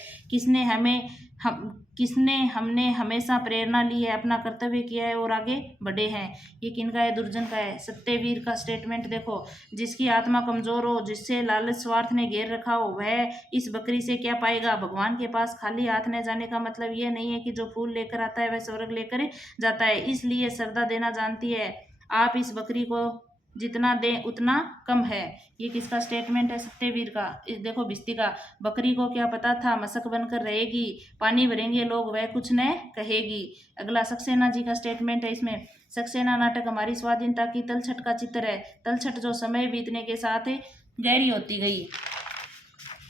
किसने हमने हमेशा प्रेरणा ली है, अपना कर्तव्य किया है और आगे बढ़े हैं। ये किनका है, दुर्जन का है। सत्यवीर का स्टेटमेंट देखो, जिसकी आत्मा कमजोर हो, जिससे लालच स्वार्थ ने घेर रखा हो, वह इस बकरी से क्या पाएगा। भगवान के पास खाली हाथ न जाने का मतलब यह नहीं है कि जो फूल लेकर आता है वह स्वर्ग लेकर जाता है। इसलिए श्रद्धा देना जानती है। आप इस बकरी को जितना दें उतना कम है। ये किसका स्टेटमेंट है, सत्यवीर का। देखो भिस्ती का, बकरी को क्या पता था मशक बनकर रहेगी, पानी भरेंगे लोग वह कुछ न कहेगी। अगला सक्सेना जी का स्टेटमेंट है। इसमें सक्सेना नाटक हमारी स्वाधीनता की तलछट का चित्र है, तलछट जो समय बीतने के साथ गहरी होती गई।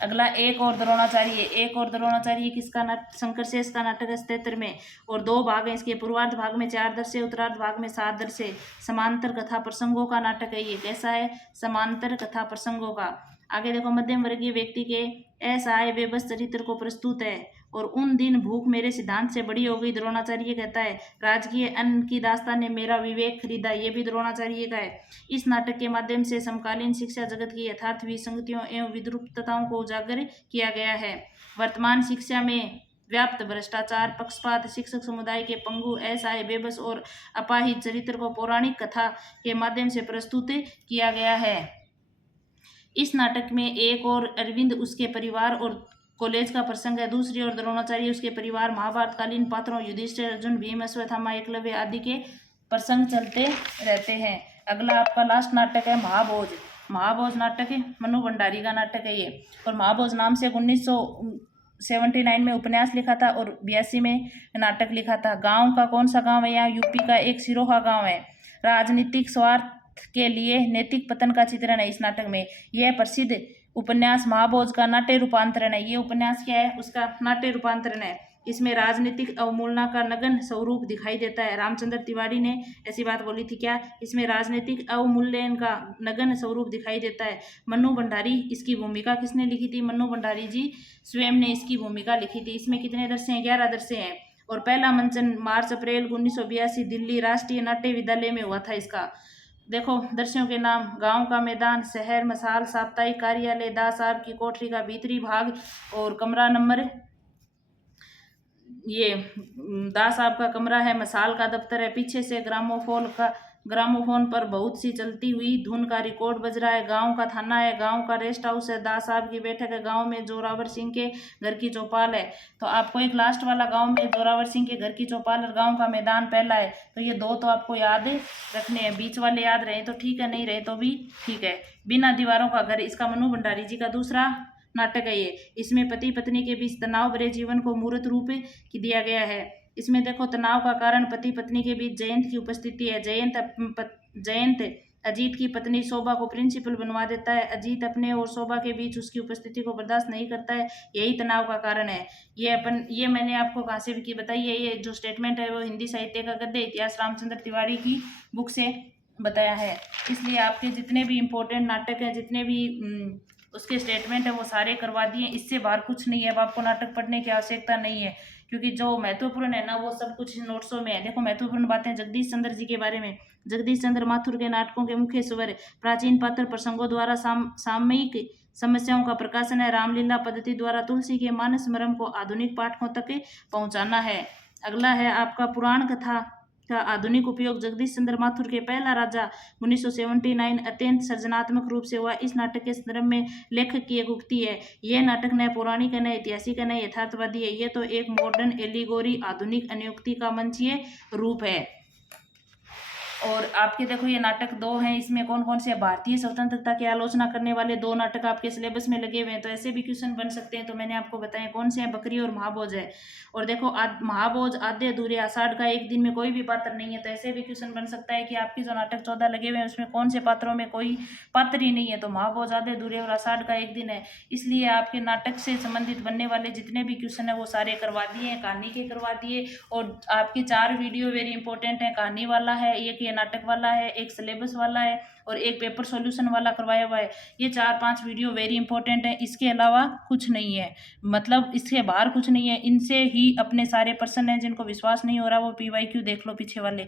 अगला एक और द्रोणाचार्य किसका नाटक, शंकर शेष का नाटक है 77 में। और 2 भाग हैं इसके, पूर्वार्ध भाग में 4 दर से, उत्तरार्ध भाग में 7 दर से। समांतर कथा प्रसंगों का नाटक है ये। कैसा है, समांतर कथा प्रसंगों का। आगे देखो मध्यम वर्गीय व्यक्ति के असहाय बेबस चरित्र को प्रस्तुत है। और उन दिन भूख मेरे सिद्धांत से बड़ी हो गई, द्रोणाचार्य कहता है। राजकीय अन्न की दास्तान ने मेरा विवेक खरीदा, ये भी द्रोणाचार्य का है। इस नाटक के माध्यम से समकालीन शिक्षा जगत की यथार्थ विसंगतियों एवं विद्रुपताओं को उजागर किया गया है। वर्तमान शिक्षा में व्याप्त भ्रष्टाचार, पक्षपात, शिक्षक समुदाय के पंगु, असहाय, बेबस और अपाहिज चरित्र को पौराणिक कथा के माध्यम से प्रस्तुत किया गया है। इस नाटक में एक और अरविंद उसके परिवार और कॉलेज का प्रसंग है, दूसरी ओर द्रोणाचार्य उसके परिवार, महाभारतकालीन पात्रों युधिष्ठिर, अर्जुन, भीम, अश्वत्थामा, एकलव्य आदि के प्रसंग चलते रहते हैं। अगला आपका लास्ट नाटक है महाभोज। महाभोज नाटक है, मनु भंडारी का नाटक है ये। और महाभोज नाम से 1979 में उपन्यास लिखा था और 82 में नाटक लिखा था। गांव का कौन सा गांव है? यहाँ यूपी का एक सिरोहा गांव है। राजनीतिक स्वार्थ के लिए नैतिक पतन का चित्रण है इस नाटक में। यह प्रसिद्ध उपन्यास महाभोज का नाट्य रूपांतरण है। ये उपन्यास क्या है? उसका नाट्य रूपांतरण है। इसमें राजनीतिक अवमूलना का नग्न स्वरूप दिखाई देता है। रामचंद्र तिवारी ने ऐसी बात बोली थी क्या? इसमें राजनीतिक अवमूल्यन का नग्न स्वरूप दिखाई देता है। मन्नू भंडारी, इसकी भूमिका किसने लिखी थी? मन्नू भंडारी जी स्वयं ने इसकी भूमिका लिखी थी। इसमें कितने दृश्य हैं? 11 दृश्य हैं। और पहला मंचन मार्च अप्रैल 1982 दिल्ली राष्ट्रीय नाट्य विद्यालय में हुआ था इसका। देखो दृश्यों के नाम: गांव का मैदान, शहर, मसाल, साप्ताहिक कार्यालय, दास साहब की कोठरी का भीतरी भाग और कमरा नंबर, ये दास साहब का कमरा है, मसाल का दफ्तर है। पीछे से ग्रामोफोन पर बहुत सी चलती हुई धुन का रिकॉर्ड बज रहा है। गांव का थाना है, गांव का रेस्ट हाउस है, दास साहब की बैठक है, गांव में जोरावर सिंह के घर की चौपाल है। तो आपको एक लास्ट वाला गांव में जोरावर सिंह के घर की चौपाल और गांव का मैदान पहला है। तो ये दो तो आपको याद रखने हैं। बीच वाले याद रहे तो ठीक है, नहीं रहे तो भी ठीक है। बिना दीवारों का घर, इसका मनु भंडारी जी का दूसरा नाटक है ये। इसमें पति पत्नी के बीच तनाव भरे जीवन को मूर्त रूप दिया गया है। इसमें देखो तनाव का कारण पति पत्नी के बीच जयंत की उपस्थिति है। जयंत अजीत की पत्नी शोभा को प्रिंसिपल बनवा देता है। अजीत अपने और शोभा के बीच उसकी उपस्थिति को बर्दाश्त नहीं करता है, यही तनाव का कारण है। ये मैंने आपको कहाँ से की बताई है? ये जो स्टेटमेंट है वो हिंदी साहित्य का गद्य इतिहास रामचंद्र तिवारी की बुक से बताया है। इसलिए आपके जितने भी इम्पोर्टेंट नाटक हैं, जितने भी उसके स्टेटमेंट है वो सारे करवा दिए। इससे बाहर कुछ नहीं है। अब आपको नाटक पढ़ने की आवश्यकता नहीं है, क्योंकि जो महत्वपूर्ण है ना वो सब कुछ नोट्सों में है। देखो महत्वपूर्ण बातें जगदीश चंद्र जी के बारे में। जगदीश चंद्र माथुर के नाटकों के मुख्य स्वर, प्राचीन पात्र प्रसंगों द्वारा सामयिक समस्याओं का प्रकाशन है। रामलीला पद्धति द्वारा तुलसी के मानस मर्म को आधुनिक पाठकों तक पहुंचाना है। अगला है आपका पुराण कथा का आधुनिक उपयोग। जगदीश चंद्र माथुर के पहला राजा 1979 अत्यंत सृजनात्मक रूप से हुआ। इस नाटक के संदर्भ में लेखक की एक उक्ति है, यह नाटक न पौराणिक है, न ऐतिहासिक है, न यथार्थवादी है, ये तो एक मॉडर्न एलिगोरी, आधुनिक अनुयुक्ति का मंचीय रूप है। और आपके देखो ये नाटक दो हैं। इसमें कौन कौन से? भारतीय स्वतंत्रता की आलोचना करने वाले दो नाटक आपके सिलेबस में लगे हुए हैं, तो ऐसे भी क्वेश्चन बन सकते हैं। तो मैंने आपको बताया कौन से हैं, बकरी और महाभोज है। और देखो महाभोज आधे अधूरे, आषाढ़ का एक दिन में कोई भी पात्र नहीं है, तो ऐसे भी क्वेश्चन बन सकता है कि आपके जो नाटक 14 लगे हुए हैं उसमें कौन से पात्रों में कोई पात्र ही नहीं है। तो महाभोज आधे अधूरे और आषाढ़ का एक दिन है। इसलिए आपके नाटक से संबंधित बनने वाले जितने भी क्वेश्चन है वो सारे करवा दिए हैं, कहानी के करवा दिए। और आपके 4 वीडियो वेरी इंपॉर्टेंट है। कहानी वाला है एक, ये नाटक वाला है एक, सिलेबस वाला है और एक पेपर सॉल्यूशन वाला करवाया हुआ है। ये 4-5 वीडियो वेरी इंपॉर्टेंट है। इसके अलावा कुछ नहीं है, मतलब इसके बाहर कुछ नहीं है। इनसे ही अपने सारे पर्सन हैं जिनको विश्वास नहीं हो रहा वो PYQ देख लो पीछे वाले।